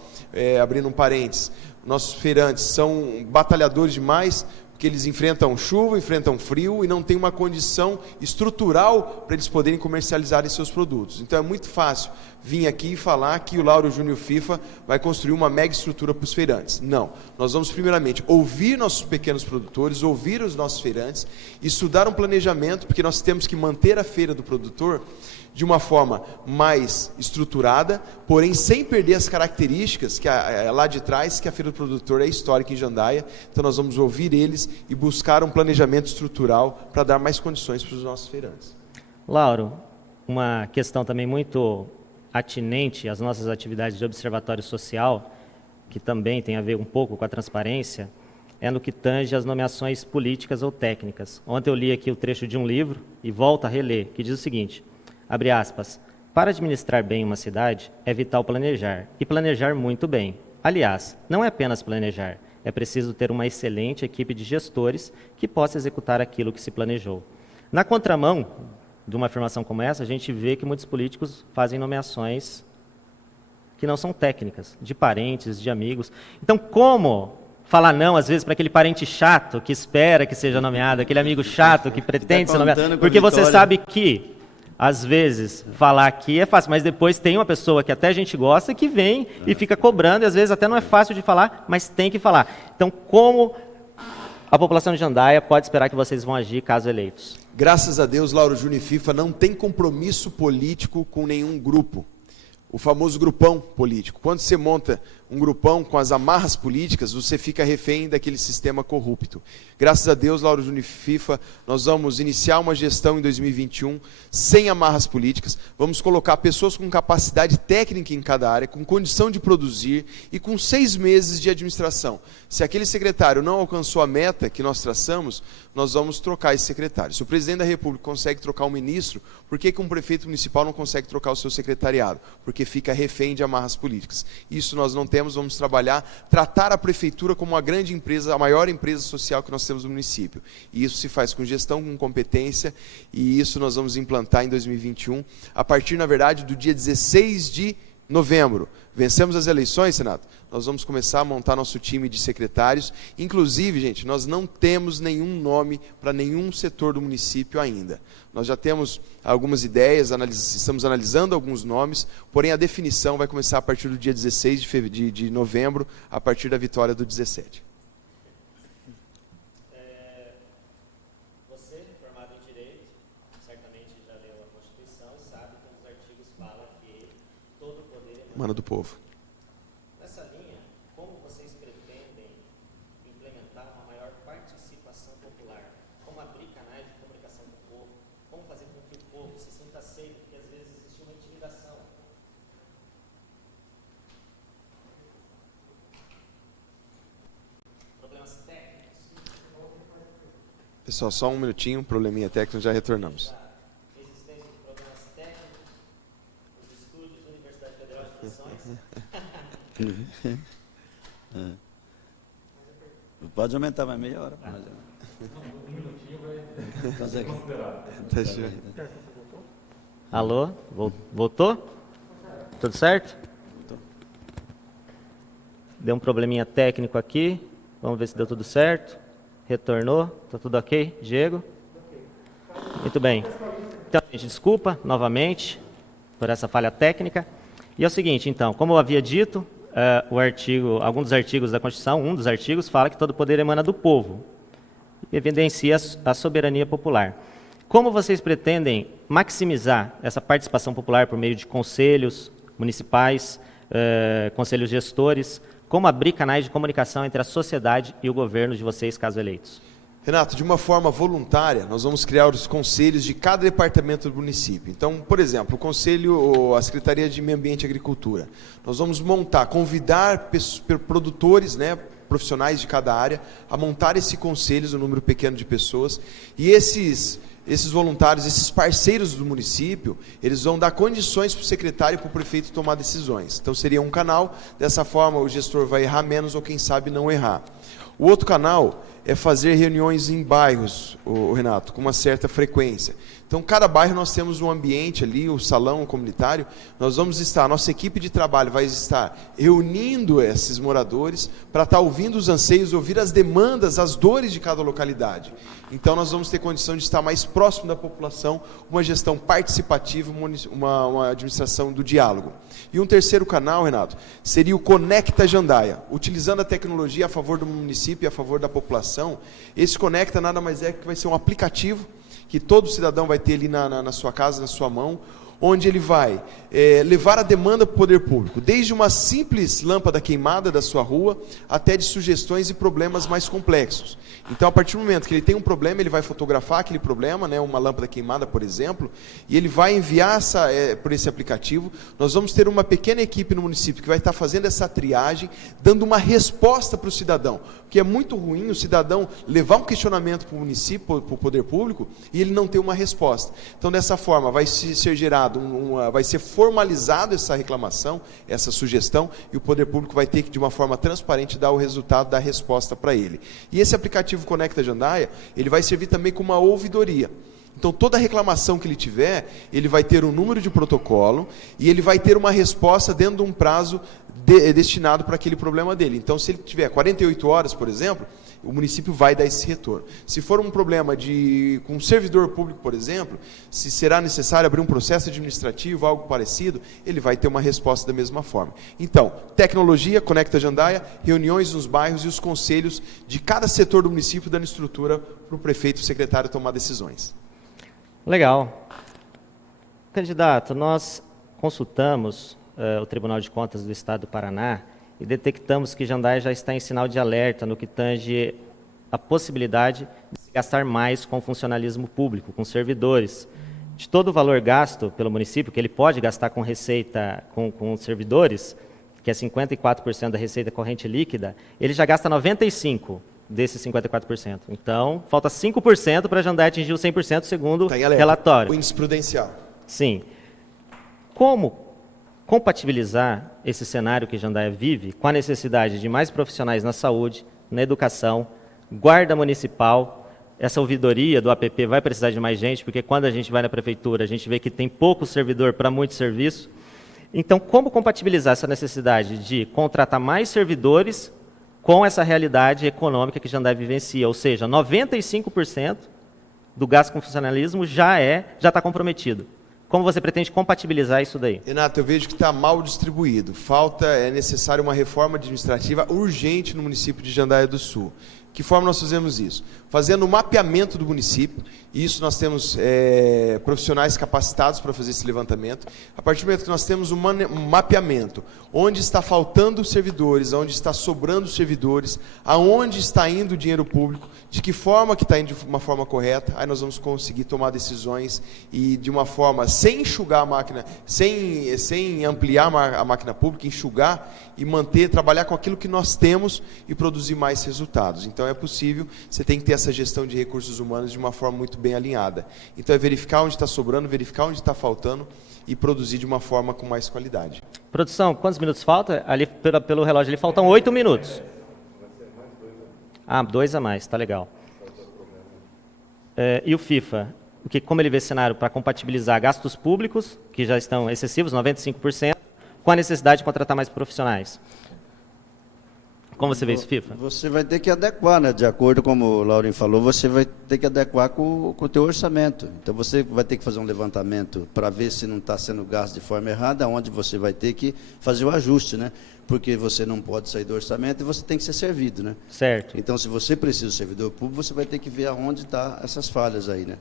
abrindo um parênteses, nossos feirantes são batalhadores demais, porque eles enfrentam chuva, enfrentam frio e não tem uma condição estrutural para eles poderem comercializarem seus produtos. Então é muito fácil vir aqui e falar que o Lauro Júnior FIFA vai construir uma mega estrutura para os feirantes. Não, nós vamos primeiramente ouvir nossos pequenos produtores, ouvir os nossos feirantes, estudar um planejamento, porque nós temos que manter a feira do produtor de uma forma mais estruturada, porém sem perder as características que lá de trás, que a Feira do Produtor é histórica em Jandaia. Então nós vamos ouvir eles e buscar um planejamento estrutural para dar mais condições para os nossos feirantes. Lauro, uma questão também muito atinente às nossas atividades de observatório social, que também tem a ver um pouco com a transparência, é no que tange às nomeações políticas ou técnicas. Ontem eu li aqui o trecho de um livro, e volto a reler, que diz o seguinte: abre aspas, para administrar bem uma cidade, é vital planejar, e planejar muito bem. Aliás, não é apenas planejar, é preciso ter uma excelente equipe de gestores que possa executar aquilo que se planejou. Na contramão de uma afirmação como essa, a gente vê que muitos políticos fazem nomeações que não são técnicas, de parentes, de amigos. Então, como falar não, às vezes, para aquele parente chato que espera que seja nomeado, aquele amigo chato que pretende ser nomeado? Porque você sabe que às vezes, falar aqui é fácil, mas depois tem uma pessoa que até a gente gosta que vem e fica cobrando, e às vezes até não é fácil de falar, mas tem que falar. Então, como a população de Jandaia pode esperar que vocês vão agir caso eleitos? Graças a Deus, Lauro Júnior FIFA não tem compromisso político com nenhum grupo. O famoso grupão político. Quando você monta um grupão com as amarras políticas, você fica refém daquele sistema corrupto. Graças a Deus, Lauro Júnior FIFA, nós vamos iniciar uma gestão em 2021 sem amarras políticas. Vamos colocar pessoas com capacidade técnica em cada área, com condição de produzir e com 6 meses de administração. Se aquele secretário não alcançou a meta que nós traçamos, nós vamos trocar esse secretário. Se o presidente da República consegue trocar um ministro, por que um prefeito municipal não consegue trocar o seu secretariado? Porque fica refém de amarras políticas. Isso nós não temos, vamos trabalhar, tratar a prefeitura como uma grande empresa, a maior empresa social que nós temos no município. E isso se faz com gestão, com competência, e isso nós vamos implantar em 2021, a partir, na verdade, do dia 16 de novembro. Vencemos as eleições, Senato? Nós vamos começar a montar nosso time de secretários. Inclusive, gente, nós não temos nenhum nome para nenhum setor do município ainda. Nós já temos algumas ideias, estamos analisando alguns nomes, porém a definição vai começar a partir do dia 16 de novembro, a partir da vitória do 17. Você, formado em Direito, certamente já leu a Constituição e sabe que nos artigos fala que todo o poder emana do povo. Nessa linha, como vocês pretendem implementar uma maior participação popular? Como abrir canais de comunicação com o povo? Como fazer com que o povo se sinta aceito? Porque às vezes existe uma intimidação. Problemas técnicos. Pessoal, só um minutinho, probleminha técnico, já retornamos. Existência de problemas técnicos, os estúdios da Universidade Federal de Missões. Pode aumentar mais meia hora. Mas... Alô? Voltou? Tudo certo? Deu um probleminha técnico aqui. Vamos ver se deu tudo certo. Retornou. Está tudo ok, Diego? Muito bem. Então, gente, desculpa novamente por essa falha técnica. E é o seguinte, então, como eu havia dito, algum dos artigos da Constituição, um dos artigos, fala que todo poder emana do povo. Evidencia a soberania popular. Como vocês pretendem maximizar essa participação popular por meio de conselhos municipais, conselhos gestores? Como abrir canais de comunicação entre a sociedade e o governo de vocês, caso eleitos? Renato, de uma forma voluntária, nós vamos criar os conselhos de cada departamento do município. Então, por exemplo, o conselho, a Secretaria de Meio Ambiente e Agricultura. Nós vamos convidar produtores, né, profissionais de cada área, a montar esse conselho, um número pequeno de pessoas, e esses voluntários, esses parceiros do município, eles vão dar condições para o secretário e para o prefeito tomar decisões. Então, seria um canal, dessa forma o gestor vai errar menos ou, quem sabe, não errar. O outro canal é fazer reuniões em bairros, Renato, com uma certa frequência. Então, cada bairro nós temos um ambiente ali, o salão comunitário, nós vamos estar, a nossa equipe de trabalho vai estar reunindo esses moradores para estar ouvindo os anseios, ouvir as demandas, as dores de cada localidade. Então, nós vamos ter condição de estar mais próximo da população, uma gestão participativa, uma administração do diálogo. E um terceiro canal, Renato, seria o Conecta Jandaia. Utilizando a tecnologia a favor do município e a favor da população, esse Conecta nada mais é que vai ser um aplicativo que todo cidadão vai ter ali na sua casa, na sua mão, onde ele vai levar a demanda para o poder público, desde uma simples lâmpada queimada da sua rua, até de sugestões e problemas mais complexos. Então, a partir do momento que ele tem um problema, ele vai fotografar aquele problema, né, uma lâmpada queimada, por exemplo, e ele vai enviar por esse aplicativo. Nós vamos ter uma pequena equipe no município que vai estar fazendo essa triagem, dando uma resposta para o cidadão, porque é muito ruim o cidadão levar um questionamento para o município, para o poder público, e ele não ter uma resposta. Então, dessa forma, vai ser gerado vai ser formalizado essa reclamação, essa sugestão, e o poder público vai ter que, de uma forma transparente, dar o resultado da resposta para ele. E esse aplicativo Conecta Jandaia, ele vai servir também como uma ouvidoria. Então, toda reclamação que ele tiver, ele vai ter um número de protocolo e ele vai ter uma resposta dentro de um prazo destinado para aquele problema dele. Então, se ele tiver 48 horas, por exemplo, o município vai dar esse retorno. Se for um problema com um servidor público, por exemplo, se será necessário abrir um processo administrativo, algo parecido, ele vai ter uma resposta da mesma forma. Então, tecnologia, Conecta Jandaia, reuniões nos bairros e os conselhos de cada setor do município dando estrutura para o prefeito e o secretário tomar decisões. Legal. Candidato, nós consultamos o Tribunal de Contas do Estado do Paraná e detectamos que Jandaia já está em sinal de alerta no que tange a possibilidade de se gastar mais com funcionalismo público, com servidores. De todo o valor gasto pelo município, que ele pode gastar com receita, com servidores, que é 54% da receita corrente líquida, ele já gasta 95% desses 54%. Então, falta 5% para Jandaia atingir os 100%, segundo o relatório. O índice prudencial. Sim. Como compatibilizar esse cenário que Jandaia vive com a necessidade de mais profissionais na saúde, na educação, guarda municipal? Essa ouvidoria do APP vai precisar de mais gente, porque quando a gente vai na prefeitura, a gente vê que tem pouco servidor para muito serviço. Então, como compatibilizar essa necessidade de contratar mais servidores com essa realidade econômica que Jandaia vivencia? Ou seja, 95% do gasto com funcionalismo já está comprometido. Como você pretende compatibilizar isso daí? Renato, eu vejo que está mal distribuído. É necessária uma reforma administrativa urgente no município de Jandaia do Sul. Que forma nós fazemos isso? Fazendo o mapeamento do município, e isso nós temos profissionais capacitados para fazer esse levantamento. A partir do momento que nós temos um mapeamento, onde está faltando servidores, onde está sobrando servidores, aonde está indo o dinheiro público, de que forma que está indo de uma forma correta, aí nós vamos conseguir tomar decisões e de uma forma sem enxugar a máquina, sem ampliar a máquina pública, enxugar e trabalhar com aquilo que nós temos e produzir mais resultados. Então é possível, você tem que ter essa gestão de recursos humanos de uma forma muito bem alinhada. Então é verificar onde está sobrando, verificar onde está faltando e produzir de uma forma com mais qualidade. Produção, quantos minutos falta? Ali, pelo relógio, ali faltam 8 minutos. Ah, 2 a mais, tá legal. E o FIFA? Como ele vê esse cenário para compatibilizar gastos públicos, que já estão excessivos, 95%, com a necessidade de contratar mais profissionais? Como você vê isso, FIFA? Você vai ter que adequar, né? De acordo com o Laurinho falou, você vai ter que adequar com o teu orçamento. Então, você vai ter que fazer um levantamento para ver se não está sendo gasto de forma errada, onde você vai ter que fazer o ajuste, né? Porque você não pode sair do orçamento e você tem que ser servido, né? Certo. Então, se você precisa do servidor público, você vai ter que ver aonde estão essas falhas aí, né?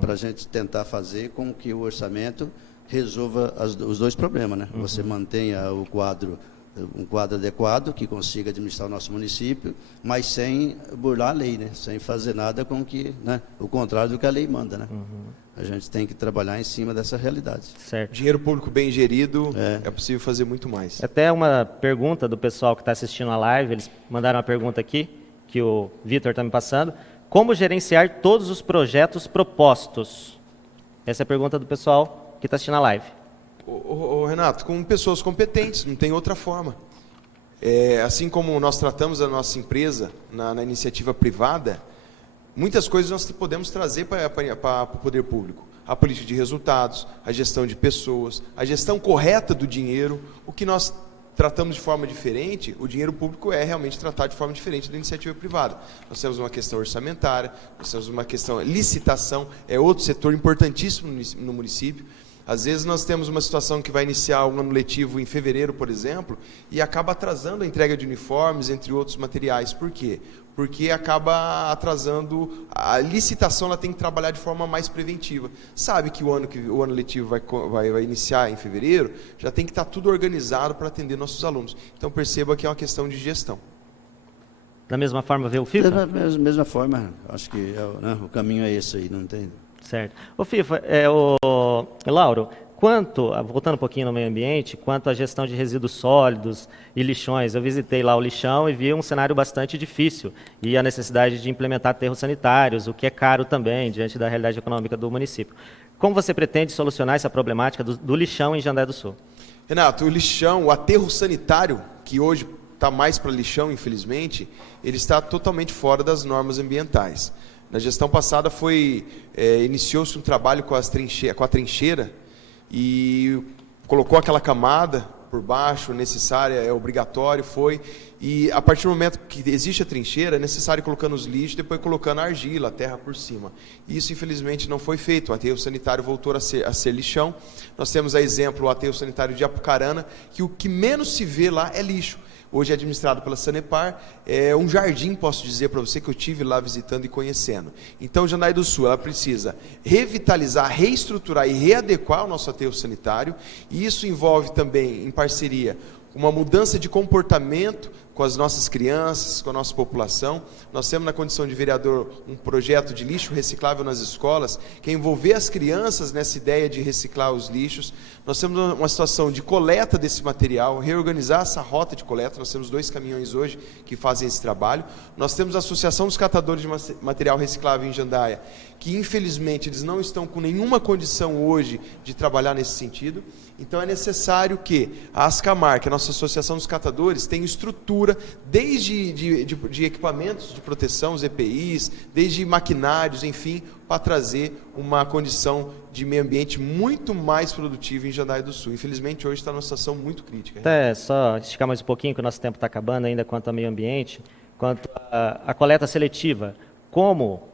Para a gente tentar fazer com que o orçamento resolva os dois problemas, né? Você mantenha o quadro um quadro adequado que consiga administrar o nosso município, mas sem burlar a lei, né? Sem fazer nada com que, né? O contrário do que a lei manda, né? A gente tem que trabalhar em cima dessa realidade. Certo. Dinheiro público bem gerido, é possível fazer muito mais. Até uma pergunta do pessoal que está assistindo a live, eles mandaram uma pergunta aqui, que o Vitor está me passando. Como gerenciar todos os projetos propostos? Essa é a pergunta do pessoal que está assistindo a live. Ô, Renato, com pessoas competentes, não tem outra forma. Assim como nós tratamos a nossa empresa na iniciativa privada, muitas coisas nós podemos trazer para o poder público. A política de resultados, a gestão de pessoas, a gestão correta do dinheiro. O que nós tratamos de forma diferente, o dinheiro público é realmente tratado de forma diferente da iniciativa privada. Nós temos uma questão orçamentária, nós temos uma questão licitação, é outro setor importantíssimo no município. Às vezes nós temos uma situação que vai iniciar um ano letivo em fevereiro, por exemplo, e acaba atrasando a entrega de uniformes, entre outros materiais. Por quê? Porque acaba atrasando, a licitação ela tem que trabalhar de forma mais preventiva. Sabe que o ano letivo vai iniciar em fevereiro, já tem que estar tudo organizado para atender nossos alunos. Então perceba que é uma questão de gestão. Da mesma forma vê o FIFA? Da mesma forma, acho que o caminho é esse aí, não tem... Certo. O FIFA, Lauro, voltando um pouquinho no meio ambiente, quanto à gestão de resíduos sólidos e lixões, eu visitei lá o lixão e vi um cenário bastante difícil e a necessidade de implementar aterros sanitários, o que é caro também, diante da realidade econômica do município. Como você pretende solucionar essa problemática do lixão em Jandaiá do Sul? Renato, o lixão, o aterro sanitário, que hoje está mais para lixão, infelizmente, ele está totalmente fora das normas ambientais. Na gestão passada iniciou-se um trabalho com a trincheira e colocou aquela camada por baixo, necessária, é obrigatório, e a partir do momento que existe a trincheira, é necessário ir colocando os lixos, depois colocando a argila, a terra por cima. Isso, infelizmente, não foi feito. O aterro sanitário voltou a ser lixão. Nós temos, a exemplo, o aterro sanitário de Apucarana, que o que menos se vê lá é lixo. Hoje é administrado pela Sanepar, é um jardim, posso dizer para você, que eu tive lá visitando e conhecendo. Então, Jandaiá do Sul, ela precisa revitalizar, reestruturar e readequar o nosso aterro sanitário, e isso envolve também, em parceria, uma mudança de comportamento com as nossas crianças, com a nossa população. Nós temos na condição de vereador um projeto de lixo reciclável nas escolas, que é envolver as crianças nessa ideia de reciclar os lixos. Nós temos uma situação de coleta desse material, reorganizar essa rota de coleta. Nós temos 2 caminhões hoje que fazem esse trabalho. Nós temos a Associação dos Catadores de Material Reciclável em Jandaiá, que infelizmente eles não estão com nenhuma condição hoje de trabalhar nesse sentido. Então é necessário que a Ascamar, que é a nossa Associação dos Catadores, tenha estrutura, desde de equipamentos de proteção, os EPIs, desde maquinários, enfim, para trazer uma condição de meio ambiente muito mais produtiva em Jandaiá do Sul. Infelizmente, hoje está numa situação muito crítica. Até só esticar mais um pouquinho, que o nosso tempo está acabando ainda, quanto ao meio ambiente, quanto à coleta seletiva. Como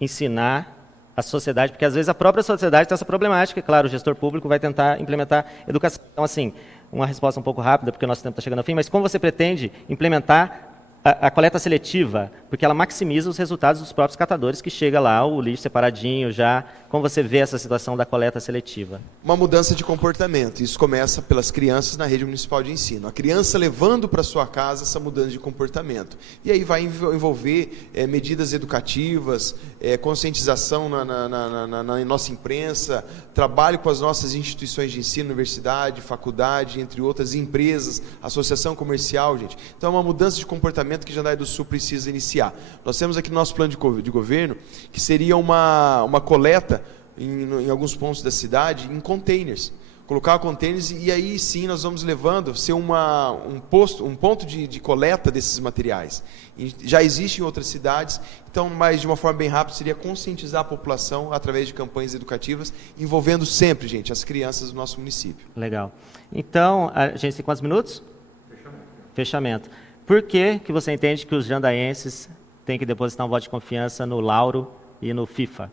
ensinar a sociedade, porque às vezes a própria sociedade tem essa problemática, claro, o gestor público vai tentar implementar educação. Então, assim, uma resposta um pouco rápida, porque o nosso tempo está chegando ao fim, mas como você pretende implementar a coleta seletiva? Porque ela maximiza os resultados dos próprios catadores, que chega lá, o lixo separadinho já. Como você vê essa situação da coleta seletiva? Uma mudança de comportamento. Isso começa pelas crianças na rede municipal de ensino. A criança levando para sua casa essa mudança de comportamento. E aí vai envolver medidas educativas, conscientização na nossa imprensa, trabalho com as nossas instituições de ensino, universidade, faculdade, entre outras empresas, associação comercial, gente. Então é uma mudança de comportamento que Jandaiá do Sul precisa iniciar. Nós temos aqui no nosso plano de governo, que seria uma coleta em alguns pontos da cidade, em containers. Colocar containers e aí sim nós vamos levando, ser um ponto de coleta desses materiais. E já existe em outras cidades, então, mas de uma forma bem rápida, seria conscientizar a população através de campanhas educativas, envolvendo sempre, gente, as crianças do nosso município. Legal. Então, a gente tem quantos minutos? Fechamento. Por que você entende que os jandaienses têm que depositar um voto de confiança no Lauro e no FIFA?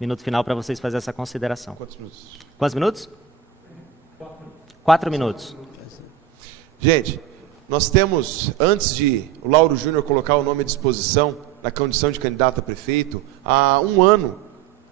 Minuto final para vocês fazerem essa consideração. Quantos minutos? 4 minutos. Gente, nós temos, antes de o Lauro Júnior colocar o nome à disposição, na condição de candidato a prefeito, há um ano,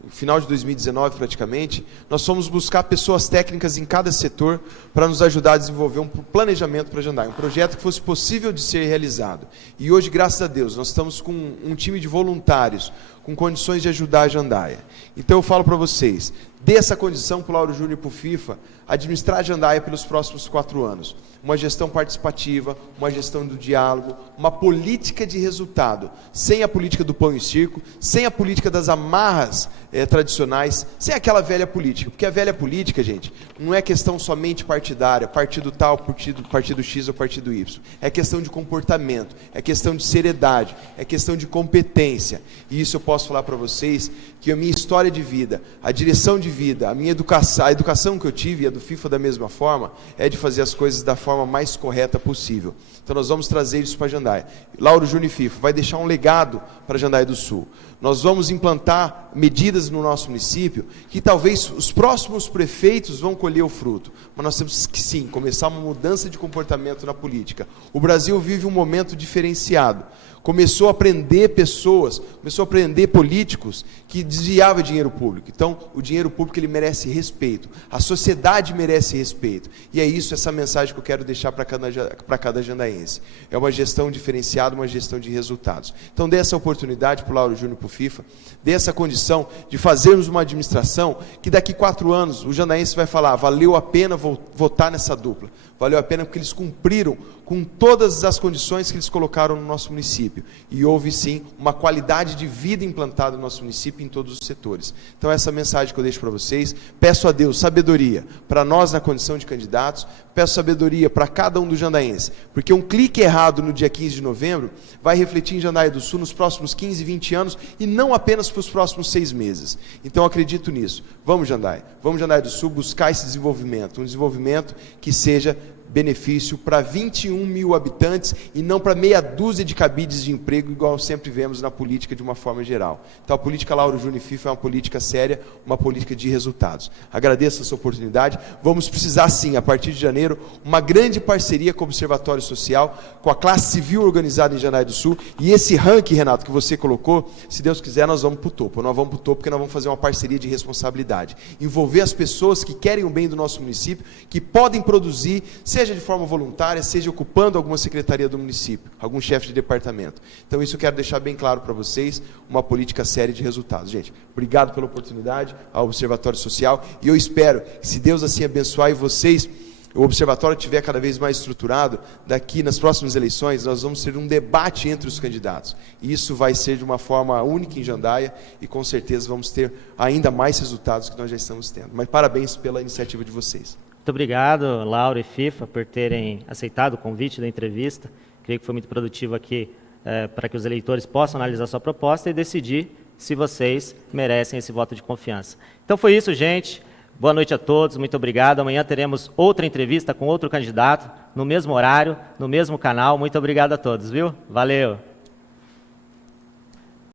final de 2019 praticamente, nós fomos buscar pessoas técnicas em cada setor para nos ajudar a desenvolver um planejamento para Jandaia, um projeto que fosse possível de ser realizado. E hoje, graças a Deus, nós estamos com um time de voluntários, com condições de ajudar a Jandaia. Então eu falo para vocês, dê essa condição para o Lauro Júnior e para o FIFA administrar a Jandaia pelos próximos 4 anos. Uma gestão participativa, uma gestão do diálogo, uma política de resultado, sem a política do pão e circo, sem a política das amarras tradicionais, sem aquela velha política. Porque a velha política, gente, não é questão somente partidária, partido tal, partido X ou partido Y. É questão de comportamento, é questão de seriedade, é questão de competência. E isso eu posso falar para vocês, que a minha história de vida, a direção de vida, a educação que eu tive, e a do FIFA da mesma forma, é de fazer as coisas da forma mais correta possível. Então nós vamos trazer isso para Jandaia. Lauro Júnior e FIFA vai deixar um legado para Jandaia do Sul. Nós vamos implantar medidas no nosso município que talvez os próximos prefeitos vão colher o fruto. Mas nós temos que sim, começar uma mudança de comportamento na política. O Brasil vive um momento diferenciado. Começou a prender pessoas, começou a prender políticos que desviavam dinheiro público. Então, o dinheiro público ele merece respeito. A sociedade merece respeito. E é isso, essa mensagem que eu quero deixar para cada jandaense. É uma gestão diferenciada, uma gestão de resultados. Então, dê essa oportunidade para o Lauro Júnior e para o FIFA, dê essa condição de fazermos uma administração que daqui 4 anos o jandaense vai falar, valeu a pena votar nessa dupla. Valeu a pena porque eles cumpriram com todas as condições que eles colocaram no nosso município. E houve, sim, uma qualidade de vida implantada no nosso município em todos os setores. Então, essa mensagem que eu deixo para vocês. Peço a Deus sabedoria para nós na condição de candidatos. Peço sabedoria para cada um dos jandaenses. Porque um clique errado no dia 15 de novembro vai refletir em Jandaia do Sul nos próximos 15, 20 anos e não apenas para os próximos 6 meses. Então, eu acredito nisso. Vamos, Jandaia. Vamos, Jandaia do Sul, buscar esse desenvolvimento. Um desenvolvimento que seja benefício para 21 mil habitantes e não para meia dúzia de cabides de emprego, igual sempre vemos na política de uma forma geral. Então, a política Lauro Júnior e FIFA é uma política séria, uma política de resultados. Agradeço essa oportunidade. Vamos precisar, sim, a partir de janeiro, uma grande parceria com o Observatório Social, com a classe civil organizada em Jandaia do Sul, e esse ranking, Renato, que você colocou, se Deus quiser, nós vamos para o topo. Nós vamos para o topo porque nós vamos fazer uma parceria de responsabilidade. Envolver as pessoas que querem o bem do nosso município, que podem produzir, seja de forma voluntária, seja ocupando alguma secretaria do município, algum chefe de departamento. Então, isso eu quero deixar bem claro para vocês, uma política séria de resultados. Gente, obrigado pela oportunidade ao Observatório Social, e eu espero que, se Deus assim abençoar e vocês, o Observatório estiver cada vez mais estruturado, daqui nas próximas eleições, nós vamos ter um debate entre os candidatos. E isso vai ser de uma forma única em Jandaia, e com certeza vamos ter ainda mais resultados que nós já estamos tendo. Mas parabéns pela iniciativa de vocês. Muito obrigado, Lauro e FIFA, por terem aceitado o convite da entrevista. Creio que foi muito produtivo aqui para que os eleitores possam analisar sua proposta e decidir se vocês merecem esse voto de confiança. Então foi isso, gente. Boa noite a todos, muito obrigado. Amanhã teremos outra entrevista com outro candidato, no mesmo horário, no mesmo canal. Muito obrigado a todos, viu? Valeu!